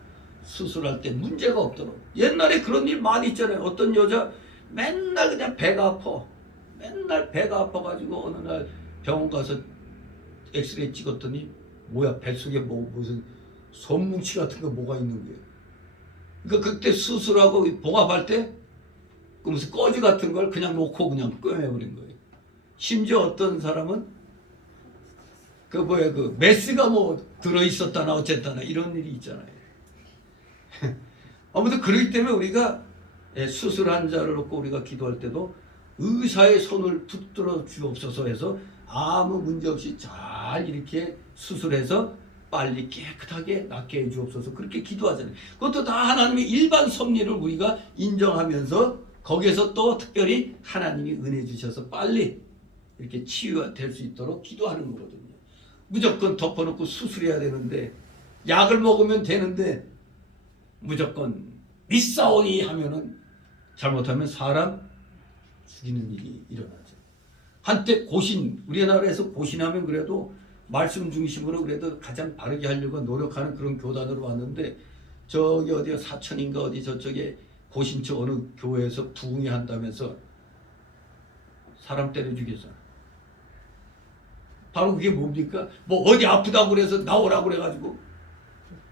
수술할 때 문제가 없도록. 옛날에 그런 일 많이 있잖아요. 어떤 여자 맨날 그냥 배가 아파. 맨날 배가 아파가지고 어느 날 병원 가서 엑스레이 찍었더니 뭐야, 뱃속에 무슨 손뭉치 같은 거 뭐가 있는 거예요. 그러니까 그때 수술하고 봉합할 때 그 무슨 꺼지 같은 걸 그냥 놓고 그냥 꿰매버린 거예요. 심지어 어떤 사람은 그 메스가 뭐 들어있었다나 어쨌다나 이런 일이 있잖아요. 아무튼 그렇기 때문에 우리가 수술 환자를 놓고 우리가 기도할 때도 의사의 손을 붙들어 주옵소서 해서 아무 문제 없이 잘 이렇게 수술해서 빨리 깨끗하게 낫게 해 주옵소서 그렇게 기도하잖아요. 그것도 다 하나님의 일반 섭리를 우리가 인정하면서 거기에서 또 특별히 하나님이 은혜 주셔서 빨리 이렇게 치유가 될 수 있도록 기도하는 거거든요. 무조건 덮어놓고 수술해야 되는데 약을 먹으면 되는데 무조건 믿사오니 하면은 잘못하면 사람 죽이는 일이 일어나죠. 한때 고신, 우리나라에서 고신하면 그래도 말씀 중심으로 그래도 가장 바르게 하려고 노력하는 그런 교단으로 왔는데 저기 어디야 사천인가 어디 저쪽에 고신처 어느 교회에서 부흥회 한다면서 사람 때려 죽였잖아. 바로 그게 뭡니까? 뭐 어디 아프다고 그래서 나오라고 그래가지고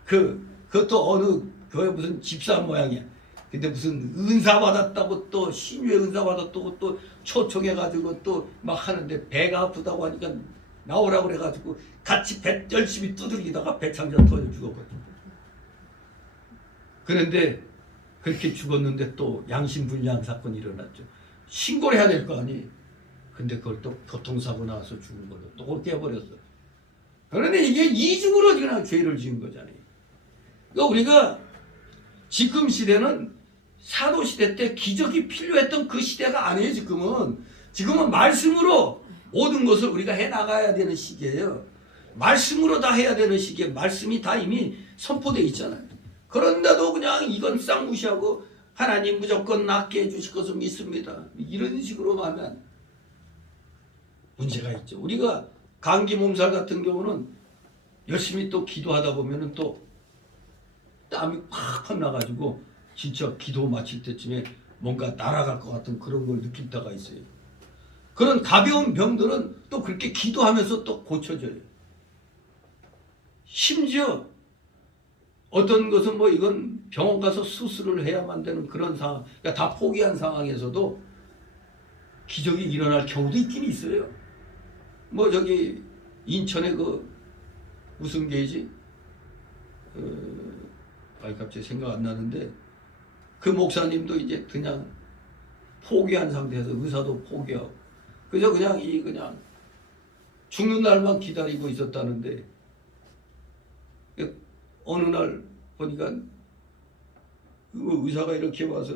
그것도 어느 교회 무슨 집사 모양이야. 근데 무슨 은사 받았다고 또 신유의 은사 받았다고 또 초청해가지고 또 막 하는데 배가 아프다고 하니까 나오라고 그래가지고 같이 배 열심히 두들기다가 배창자 터져 죽었거든. 그런데 그렇게 죽었는데 또 양심불량 사건이 일어났죠. 신고를 해야 될 거 아니. 근데 그걸 또 교통사고 나서 죽은 걸로 또 그렇게 해버렸어. 그런데 이게 이중으로 그냥 죄를 지은 거잖아요. 그러니까 우리가 지금 시대는 사도시대 때 기적이 필요했던 그 시대가 아니에요. 지금은 말씀으로 모든 것을 우리가 해나가야 되는 시기예요. 말씀으로 다 해야 되는 시기에 말씀이 다 이미 선포되어 있잖아요. 그런데도 그냥 이건 싹 무시하고 하나님 무조건 낫게 해주실 것을 믿습니다. 이런 식으로 하면 문제가 있죠. 우리가 감기 몸살 같은 경우는 열심히 또 기도하다 보면은 또 땀이 팍팍 나가지고 진짜 기도 마칠 때쯤에 뭔가 날아갈 것 같은 그런 걸 느낄 때가 있어요. 그런 가벼운 병들은 또 그렇게 기도하면서 또 고쳐져요. 심지어 어떤 것은 뭐 이건 병원 가서 수술을 해야만 되는 그런 상황, 그러니까 다 포기한 상황에서도 기적이 일어날 경우도 있긴 있어요. 뭐 저기 인천에 그 무슨 게이지? 갑자기 생각 안 나는데 그 목사님도 이제 그냥 포기한 상태에서 의사도 포기하고 그저 그냥 죽는 날만 기다리고 있었다는데 어느 날 보니까 그 의사가 이렇게 와서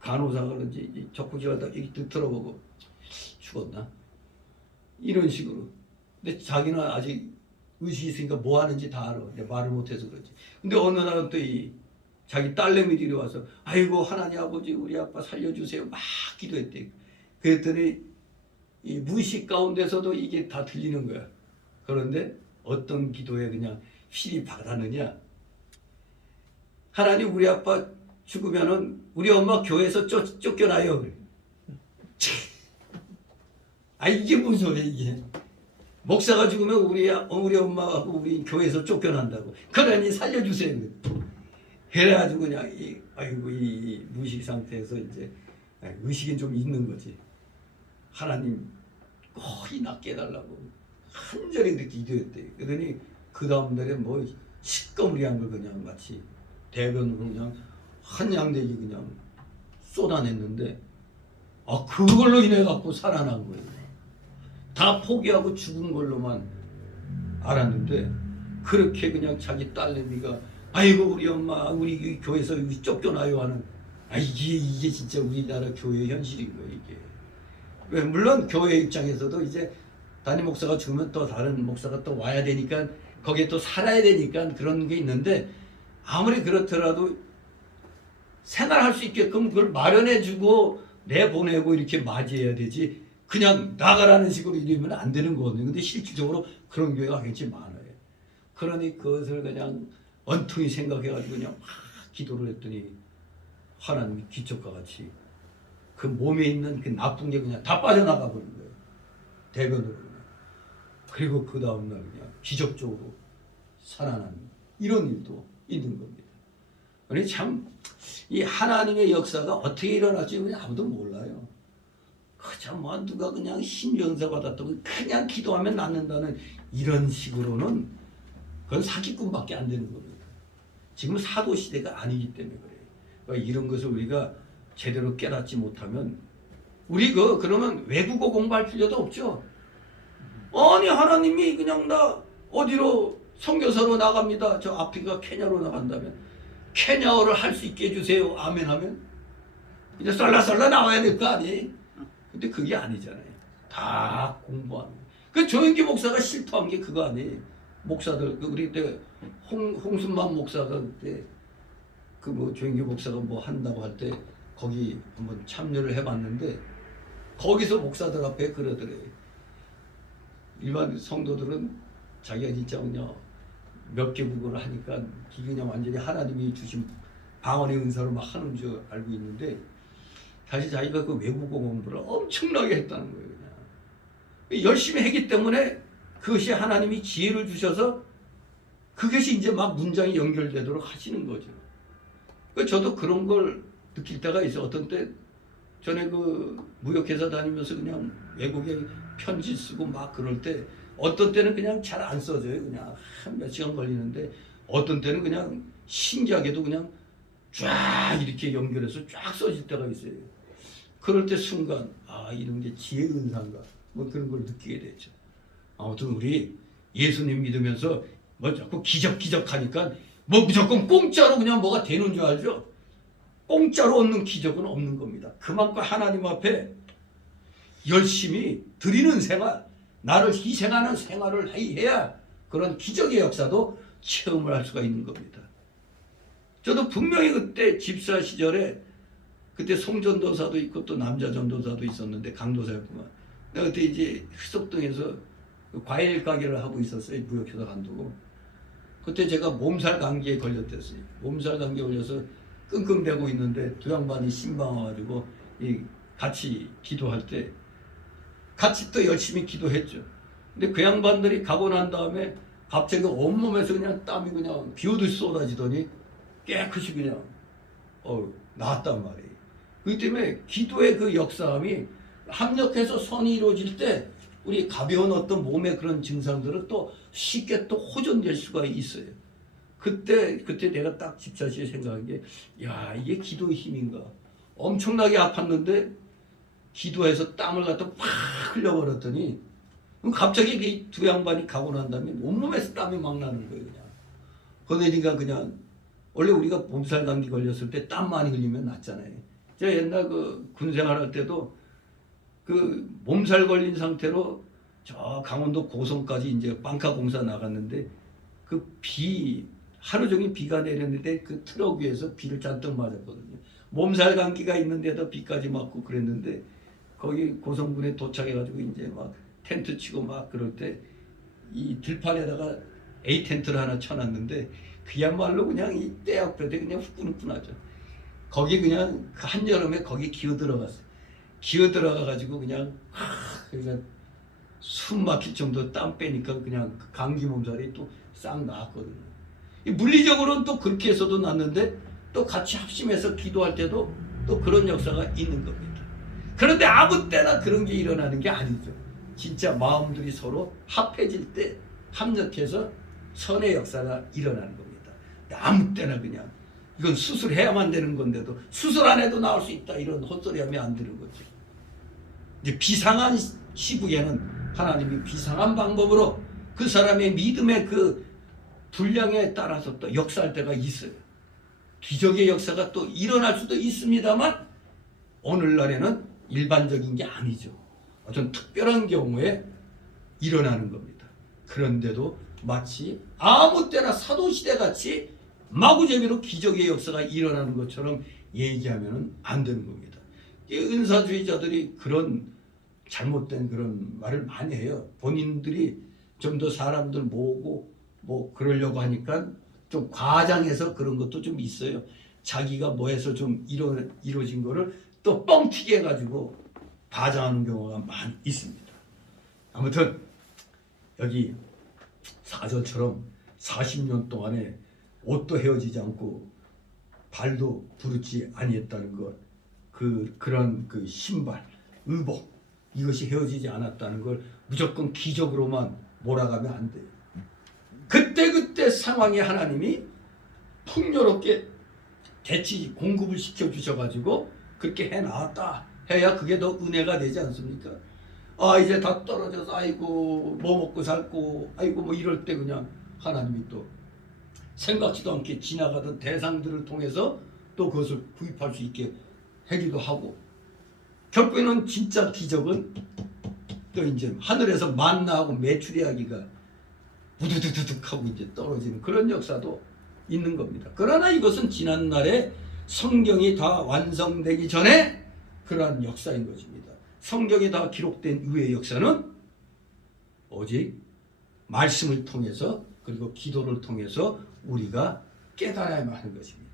간호사가 그런지 적구지하다 이렇게 들어보고 죽었나? 이런 식으로. 근데 자기는 아직 의식이 있으니까 뭐 하는지 다 알아. 말을 못해서 그렇지. 근데 어느 날은 또 자기 딸내미들이 와서 아이고 하나님 아버지 우리 아빠 살려주세요 막 기도했대. 그랬더니 이 무의식 가운데서도 이게 다 들리는 거야. 그런데 어떤 기도에 그냥 휘리 받았느냐. 하나님 우리 아빠 죽으면은 우리 엄마 교회에서 쫓겨나요. 이게 무슨 소리야 이게. 목사가 죽으면 우리 엄마하고 우리 교회에서 쫓겨난다고. 그러니 살려주세요. 그래가지고 그냥 이 무의식 상태에서 이제 의식이 좀 있는 거지. 하나님 거의 낫게 해달라고 한절에 이렇게 기도했대. 그러더니 그 다음 날에 뭐 시꺼머리한 걸 그냥 마치 대변으로 그냥 한양대기 그냥 쏟아냈는데 그걸로 인해 갖고 살아난 거예요. 다 포기하고 죽은 걸로만 알았는데 그렇게 그냥 자기 딸내미가 아이고 우리 엄마 우리 교회에서 쫓겨나요 하는 이게 진짜 우리나라 교회 현실인 거예요 이게. 왜 물론 교회 입장에서도 이제 담임 목사가 죽으면 또 다른 목사가 또 와야 되니까 거기에 또 살아야 되니까 그런 게 있는데 아무리 그렇더라도 생활할 수 있게끔 그걸 마련해주고 내보내고 이렇게 맞이해야 되지. 그냥 나가라는 식으로 이러면 안 되는 거거든요. 근데 실질적으로 그런 교회가 굉장히 많아요. 그러니 그것을 그냥 원통이 생각해가지고 그냥 막 기도를 했더니 하나님이 기적과 같이 그 몸에 있는 그 나쁜 게 그냥 다 빠져나가 버린 거예요. 대변으로 그냥. 그리고 그 다음날 그냥 기적적으로 살아나는 이런 일도 있는 겁니다. 그러니 참 이 하나님의 역사가 어떻게 일어날지 그냥 아무도 몰라요. 그저 뭐 누가 그냥 신병사 받았다고 그냥 기도하면 낫는다는 이런 식으로는 그건 사기꾼밖에 안 되는 겁니다. 지금 사도 시대가 아니기 때문에 그래요. 그러니까 이런 것을 우리가 제대로 깨닫지 못하면 우리 그러면 외국어 공부할 필요도 없죠. 아니 하나님이 그냥 나 어디로 선교사로 나갑니다. 저 아프리카 케냐로 나간다면 케냐어를 할 수 있게 해주세요. 아멘 하면 이제 썰라썰라 나와야 될 거 아니? 근데 그게 아니잖아요. 다 공부하는. 그 조영기 목사가 실토한 게 그거 아니에요. 목사들 우리 때 홍순만 목사가 그때 그 뭐 조영기 목사가 뭐 한다고 할 때 거기 한번 참여를 해봤는데 거기서 목사들 앞에 그러더래요. 일반 성도들은 자기가 진짜 그냥 몇 개국어를 하니까 그냥 완전히 하나님이 주신 방언의 은사로 막 하는 줄 알고 있는데 사실 자기가 그 외국어 공부를 엄청나게 했다는 거예요. 그냥 열심히 했기 때문에 그것이 하나님이 지혜를 주셔서 그것이 이제 막 문장이 연결되도록 하시는 거죠. 저도 그런 걸 느낄 때가 있어요. 어떤 때 전에 그 무역회사 다니면서 그냥 외국에 편지 쓰고 막 그럴 때 어떤 때는 그냥 잘 안 써져요. 그냥 한 몇 시간 걸리는데 어떤 때는 그냥 신기하게도 그냥 쫙 이렇게 연결해서 쫙 써질 때가 있어요. 그럴 때 순간 아 이런 게 지혜의 은사인가 뭐 그런 걸 느끼게 되죠. 아무튼 우리 예수님 믿으면서 뭐 자꾸 기적 하니까 뭐 무조건 공짜로 그냥 뭐가 되는 줄 알죠? 공짜로 얻는 기적은 없는 겁니다. 그만큼 하나님 앞에 열심히 드리는 생활, 나를 희생하는 생활을 해야 그런 기적의 역사도 체험을 할 수가 있는 겁니다. 저도 분명히 그때 집사 시절에 그때 송전도사도 있고 또 남자 전도사도 있었는데 강도사였구만. 내가 그때 이제 흑석동에서 과일 가게를 하고 있었어요. 무역회사 간두고. 그때 제가 몸살 감기에 걸렸댔어요. 몸살 감기에 걸려서 끙끙대고 있는데 두 양반이 신방 와가지고 같이 기도할 때 같이 또 열심히 기도했죠. 근데 그 양반들이 가고 난 다음에 갑자기 온몸에서 그냥 땀이 그냥 비오듯이 쏟아지더니 깨끗이 그냥 나았단 말이에요. 그렇기 때문에 기도의 그 역사함이 합력해서 선이 이루어질 때 우리 가벼운 어떤 몸의 그런 증상들은 또 쉽게 또 호전될 수가 있어요. 그때 내가 딱 집사시에 생각한 게, 야, 이게 기도의 힘인가. 엄청나게 아팠는데, 기도해서 땀을 갖다 팍 흘려버렸더니, 갑자기 이 두 양반이 가고 난 다음에 온몸에서 땀이 막 나는 거예요, 그냥. 그러니까 그냥, 원래 우리가 몸살 감기 걸렸을 때 땀 많이 흘리면 낫잖아요. 제가 옛날 그 군생활 할 때도 그 몸살 걸린 상태로 저 강원도 고성까지 이제 빵카 공사 나갔는데 하루 종일 비가 내렸는데 그 트럭 위에서 비를 잔뜩 맞았거든요. 몸살 감기가 있는데도 비까지 맞고 그랬는데 거기 고성군에 도착해가지고 이제 막 텐트 치고 막 그럴 때 이 들판에다가 A 텐트를 하나 쳐놨는데 그야말로 그냥 이 떼약볕에 그냥 후끈후끈하죠. 거기 그냥 그 한여름에 거기 기어 들어갔어요. 기어 들어가가지고 그냥 그러니까 숨 막힐 정도 땀 빼니까 그냥 그 감기 몸살이 또 싹 나았거든요. 물리적으로는 또 그렇게 해서도 낫는데 또 같이 합심해서 기도할 때도 또 그런 역사가 있는 겁니다. 그런데 아무 때나 그런 게 일어나는 게 아니죠. 진짜 마음들이 서로 합해질 때 합력해서 선의 역사가 일어나는 겁니다. 아무 때나 그냥 이건 수술해야만 되는 건데도 수술 안 해도 나올 수 있다 이런 헛소리 하면 안 되는 거죠. 이제 비상한 시국에는 하나님이 비상한 방법으로 그 사람의 믿음의 그 분량에 따라서 또 역사할 때가 있어요. 기적의 역사가 또 일어날 수도 있습니다만 오늘날에는 일반적인 게 아니죠. 어떤 특별한 경우에 일어나는 겁니다. 그런데도 마치 아무 때나 사도시대 같이 마구잡이로 기적의 역사가 일어나는 것처럼 얘기하면 안 되는 겁니다. 은사주의자들이 그런 잘못된 그런 말을 많이 해요. 본인들이 좀 더 사람들 모으고 뭐 그러려고 하니까 좀 과장해서 그런 것도 좀 있어요. 자기가 뭐 해서 좀 이루어진 거를 또 뻥튀기 해가지고 과장하는 경우가 많이 있습니다. 아무튼 여기 사절처럼 40년 동안에 옷도 헤어지지 않고 발도 부르지 아니했다는 것, 그런 그 신발, 의복 이것이 헤어지지 않았다는 걸 무조건 기적으로만 몰아가면 안 돼요. 그때 상황에 하나님이 풍요롭게 대치 공급을 시켜주셔가지고 그렇게 해놨다 해야 그게 더 은혜가 되지 않습니까? 아 이제 다 떨어져서 아이고 뭐 먹고 살고 아이고 뭐 이럴 때 그냥 하나님이 또 생각지도 않게 지나가던 대상들을 통해서 또 그것을 구입할 수 있게 하기도 하고 결국에는 진짜 기적은 또 이제 하늘에서 만나하고 메추리아기가 우두두두둑 하고 이제 떨어지는 그런 역사도 있는 겁니다. 그러나 이것은 지난날에 성경이 다 완성되기 전에 그러한 역사인 것입니다. 성경이 다 기록된 이후의 역사는 오직 말씀을 통해서 그리고 기도를 통해서 우리가 깨달아야만 하는 것입니다.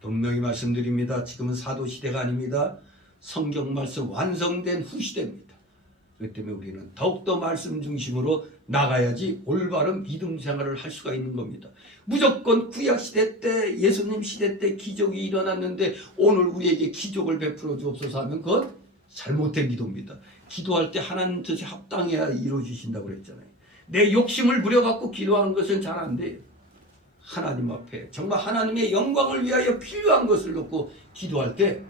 분명히 말씀드립니다. 지금은 사도시대가 아닙니다. 성경 말씀 완성된 후시대입니다. 그렇기 때문에 우리는 더욱더 말씀 중심으로 나가야지 올바른 믿음 생활을 할 수가 있는 겁니다. 무조건 구약시대 때 예수님 시대 때 기적이 일어났는데 오늘 우리에게 기적을 베풀어 주옵소서 하면 그건 잘못된 기도입니다. 기도할 때 하나님 뜻이 합당해야 이루어주신다고 그랬잖아요. 내 욕심을 부려갖고 기도하는 것은 잘 안 돼요. 하나님 앞에 정말 하나님의 영광을 위하여 필요한 것을 놓고 기도할 때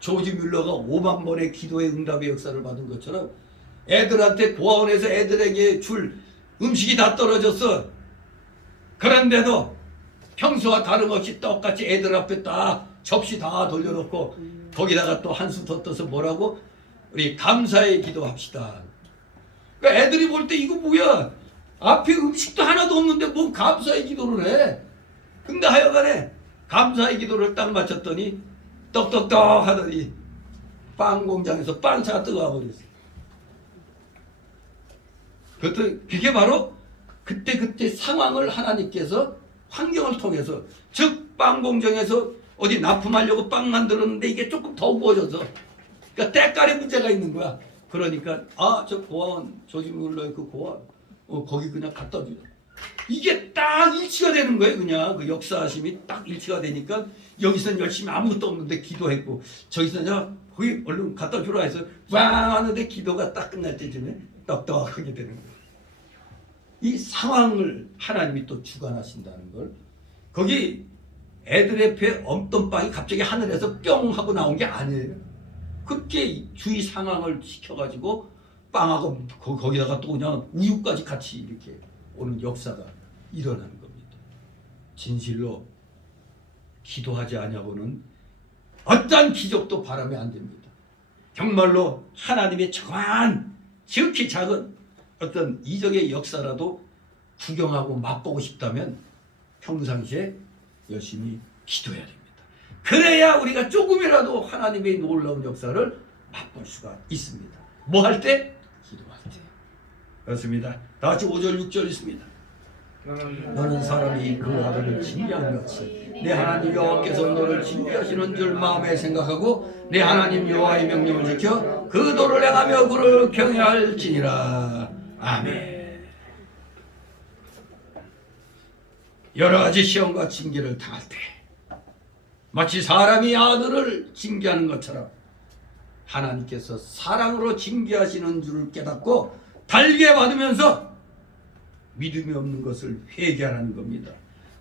조지 뮬러가 5만 번의 기도의 응답의 역사를 받은 것처럼 애들한테 고아원에서 애들에게 줄 음식이 다 떨어졌어. 그런데도 평소와 다름없이 똑같이 애들 앞에 딱 접시 다 돌려놓고 거기다가 또 한 수 더 떠서 뭐라고? 우리 감사의 기도합시다. 그러니까 애들이 볼 때 이거 뭐야? 앞에 음식도 하나도 없는데 뭔 감사의 기도를 해? 근데 하여간에 감사의 기도를 딱 마쳤더니 떡떡떡 하더니 빵 공장에서 빵차가 뜨거워 버렸어. 그게 바로 그때 상황을 하나님께서 환경을 통해서 즉 빵 공장에서 어디 납품하려고 빵 만들었는데 이게 조금 더 구워져서 그러니까 때깔에 문제가 있는 거야. 그러니까 저 고아원 조지 뮬러의 그 고아원 거기 그냥 갖다 주자. 이게 딱 일치가 되는 거예요. 그냥 그 역사하심이 딱 일치가 되니까 여기서는 열심히 아무것도 없는데 기도했고 저기서는 거기 얼른 갖다 주라 해서 왕 하는데 기도가 딱 끝날 때쯤에 떡떡하게 되는 거예요. 이 상황을 하나님이 또 주관하신다는 걸 거기 애들의 배 없던 빵이 갑자기 하늘에서 뿅 하고 나온 게 아니에요. 그렇게 주위 상황을 시켜가지고 빵하고 거기다가 또 그냥 우유까지 같이 이렇게 오는 역사가 일어나는 겁니다. 진실로 기도하지 아니하고는 어떤 기적도 바라면 안 됩니다. 정말로 하나님의 정한 지극히 작은 어떤 이적의 역사라도 구경하고 맛보고 싶다면 평상시에 열심히 기도해야 됩니다. 그래야 우리가 조금이라도 하나님의 놀라운 역사를 맛볼 수가 있습니다. 뭐 할 때? 기도할 때. 그렇습니다. 다 같이 5절 6절 있습니다. 너는 사람이 그 아들을 징계한 같이 내 하나님 여호와께서 너를 징계하시는 줄 마음에 생각하고 내 하나님 여호와의 명령을 지켜 그 도를 행하며 그를 경외할지니라. 아멘. 여러 가지 시험과 징계를 당할 때 마치 사람이 아들을 징계하는 것처럼 하나님께서 사랑으로 징계하시는 줄을 깨닫고 달게 받으면서 믿음이 없는 것을 회개하는 겁니다.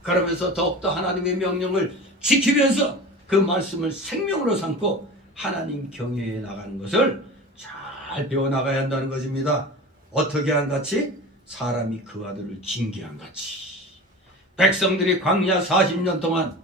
그러면서 더욱더 하나님의 명령을 지키면서 그 말씀을 생명으로 삼고 하나님 경외에 나가는 것을 잘 배워나가야 한다는 것입니다. 어떻게 한 같이? 사람이 그 아들을 징계한 같이. 백성들이 광야 40년 동안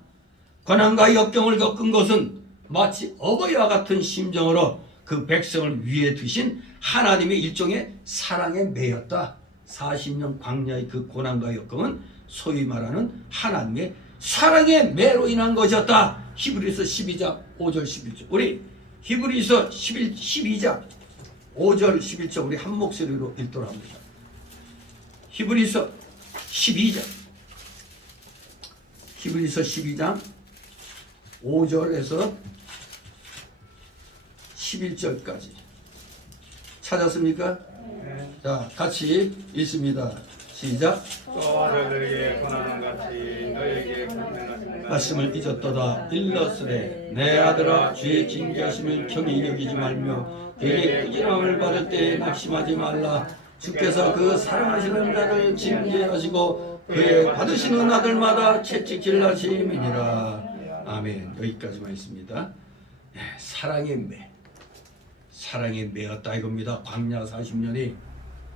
고난과 역경을 겪은 것은 마치 어버이와 같은 심정으로 그 백성을 위해 두신 하나님의 일종의 사랑의 매였다. 40년 광야의 그 고난과 역경은 소위 말하는 하나님의 사랑의 매로 인한 것이었다. 히브리서 12장 5절 11절 우리 히브리서 12장 5절 11절 우리 한 목소리로 읽도록 합니다. 히브리서 12장 5절에서 11절까지 찾았습니까? 네. 자, 같이 읽습니다. 시작. 또 아들에게 권하는 같이 너에게 권면하신다. 말씀을 잊었도다 일렀으되 내 아들아 주의 징계하심을 경히 여기지 말며 그에게 꾸지람을 받을 때에 낙심하지 말라. 주께서 그 사랑하시는 자를 징계하시고 그의 받으시는 아들마다 채찍 질라심이니라. 아멘. 여기까지만 있습니다. 사랑의 매였다 이겁니다. 광야 40년이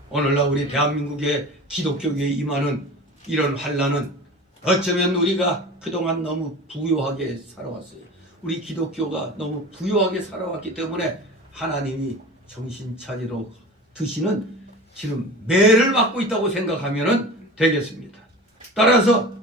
오늘날 우리 대한민국의 기독교계에 임하는 이런 환란은 어쩌면 우리가 그동안 너무 부유하게 살아왔어요. 우리 기독교가 너무 부유하게 살아왔기 때문에 하나님이 정신 차리러 드시는 지금 매를 맞고 있다고 생각하면 되겠습니다. 따라서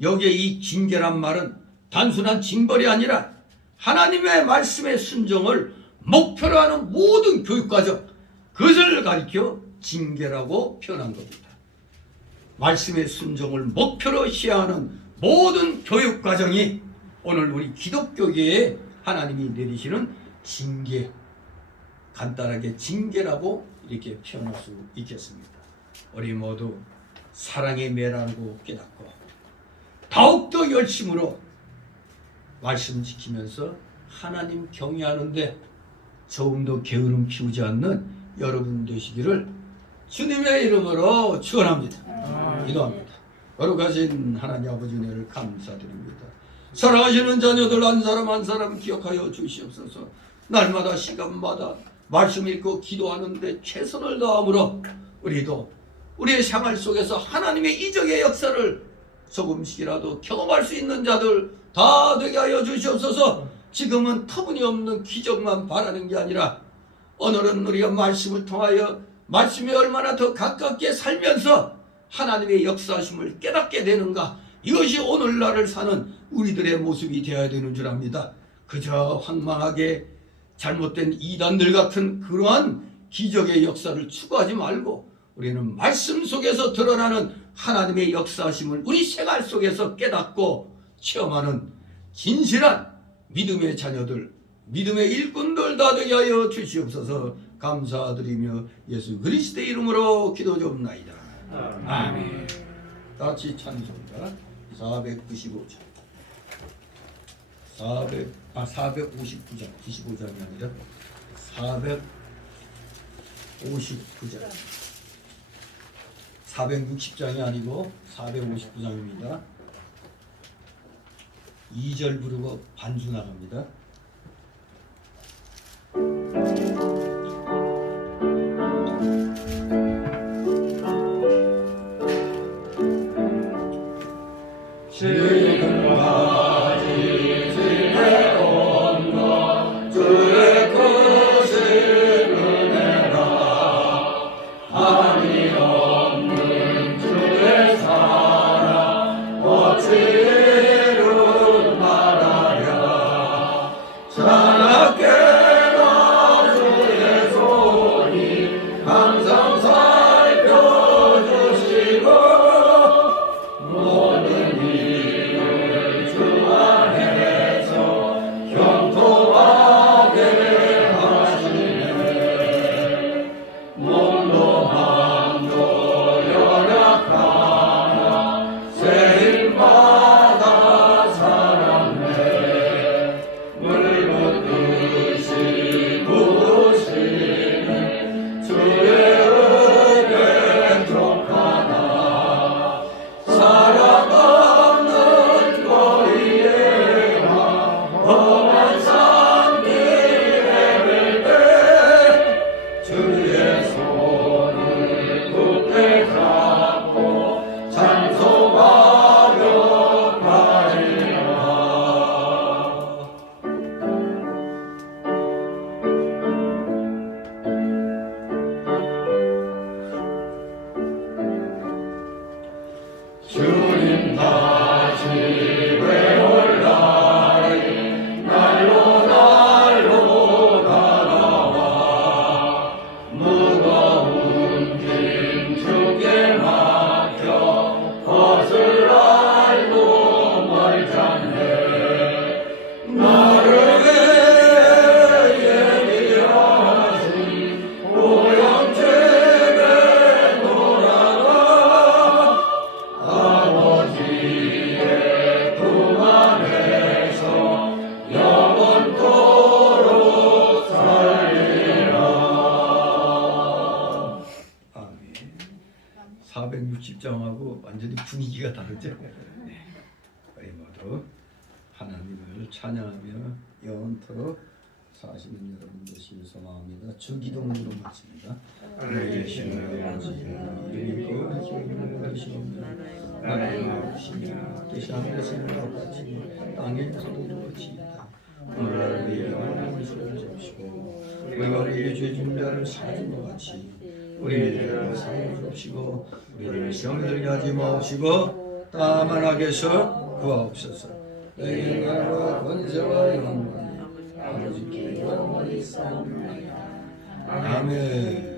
여기에 이 징계란 말은 단순한 징벌이 아니라 하나님의 말씀의 순종을 목표로 하는 모든 교육과정, 그것을 가리켜 징계라고 표현한 겁니다. 말씀의 순종을 목표로 시행하는 모든 교육과정이 오늘 우리 기독교계에 하나님이 내리시는 징계, 간단하게 징계라고 이렇게 표현할 수 있겠습니다. 우리 모두 사랑의 매라고 깨닫고 더욱더 열심으로 말씀 지키면서 하나님 경외하는데 조금도 게으름 피우지 않는 여러분 되시기를 주님의 이름으로 축원합니다. 기도합니다. 거룩하신 하나님 아버지 은혜를 감사드립니다. 사랑하시는 자녀들 한 사람 한 사람 기억하여 주시옵소서. 날마다 시간마다 말씀 읽고 기도하는데 최선을 다함으로 우리도 우리의 생활 속에서 하나님의 이적의 역사를 조금씩이라도 경험할 수 있는 자들 다 되게 하여 주시옵소서. 지금은 터무니없는 기적만 바라는 게 아니라 오늘은 우리가 말씀을 통하여 말씀에 얼마나 더 가깝게 살면서 하나님의 역사심을 깨닫게 되는가, 이것이 오늘날을 사는 우리들의 모습이 되어야 되는 줄 압니다. 그저 황망하게 잘못된 이단들 같은 그러한 기적의 역사를 추구하지 말고 우리는 말씀 속에서 드러나는 하나님의 역사심을 우리 생활 속에서 깨닫고 체험하는 진실한 믿음의 자녀들, 믿음의 일꾼들 다 되게 하여 주시옵소서. 감사드리며 예수 그리스도의 이름으로 기도 줍나이다. 아멘. 같이 찬송가 495장 459장 95장이 아니라 459장 460장이 아니고 459장입니다. 2절 부르고 반주 나갑니다. 지금까지 지내온 것 주의 크신 은혜가 한이 없는 주의 사랑 어찌 이루 말하랴. 일정하고 완전히 분위기가 다르죠. 네. 우리 모두 하나님을 찬양하며 영원토록 사시는 여러분 되시길 소망합니다. 주기도문으로 마칩니다. 하늘에 계시는 아버지 이름이 거룩하시며 되시오며 나라의 나오시며 뜻이 하늘에서 같이 땅에서도 이루어지이다. 오늘 우리에게 원하는 것을 주옵시고 우리가 우리에게 죄 지은 자를 사하는 것 같이 우리의 죄를 사하여 주옵시고 우리를 시험에 들게 하지 마옵시고 다만 악에서 구하옵소서. 내 영광과 권세와 영광이 아버지께 영원히 싸움나이다. 아멘.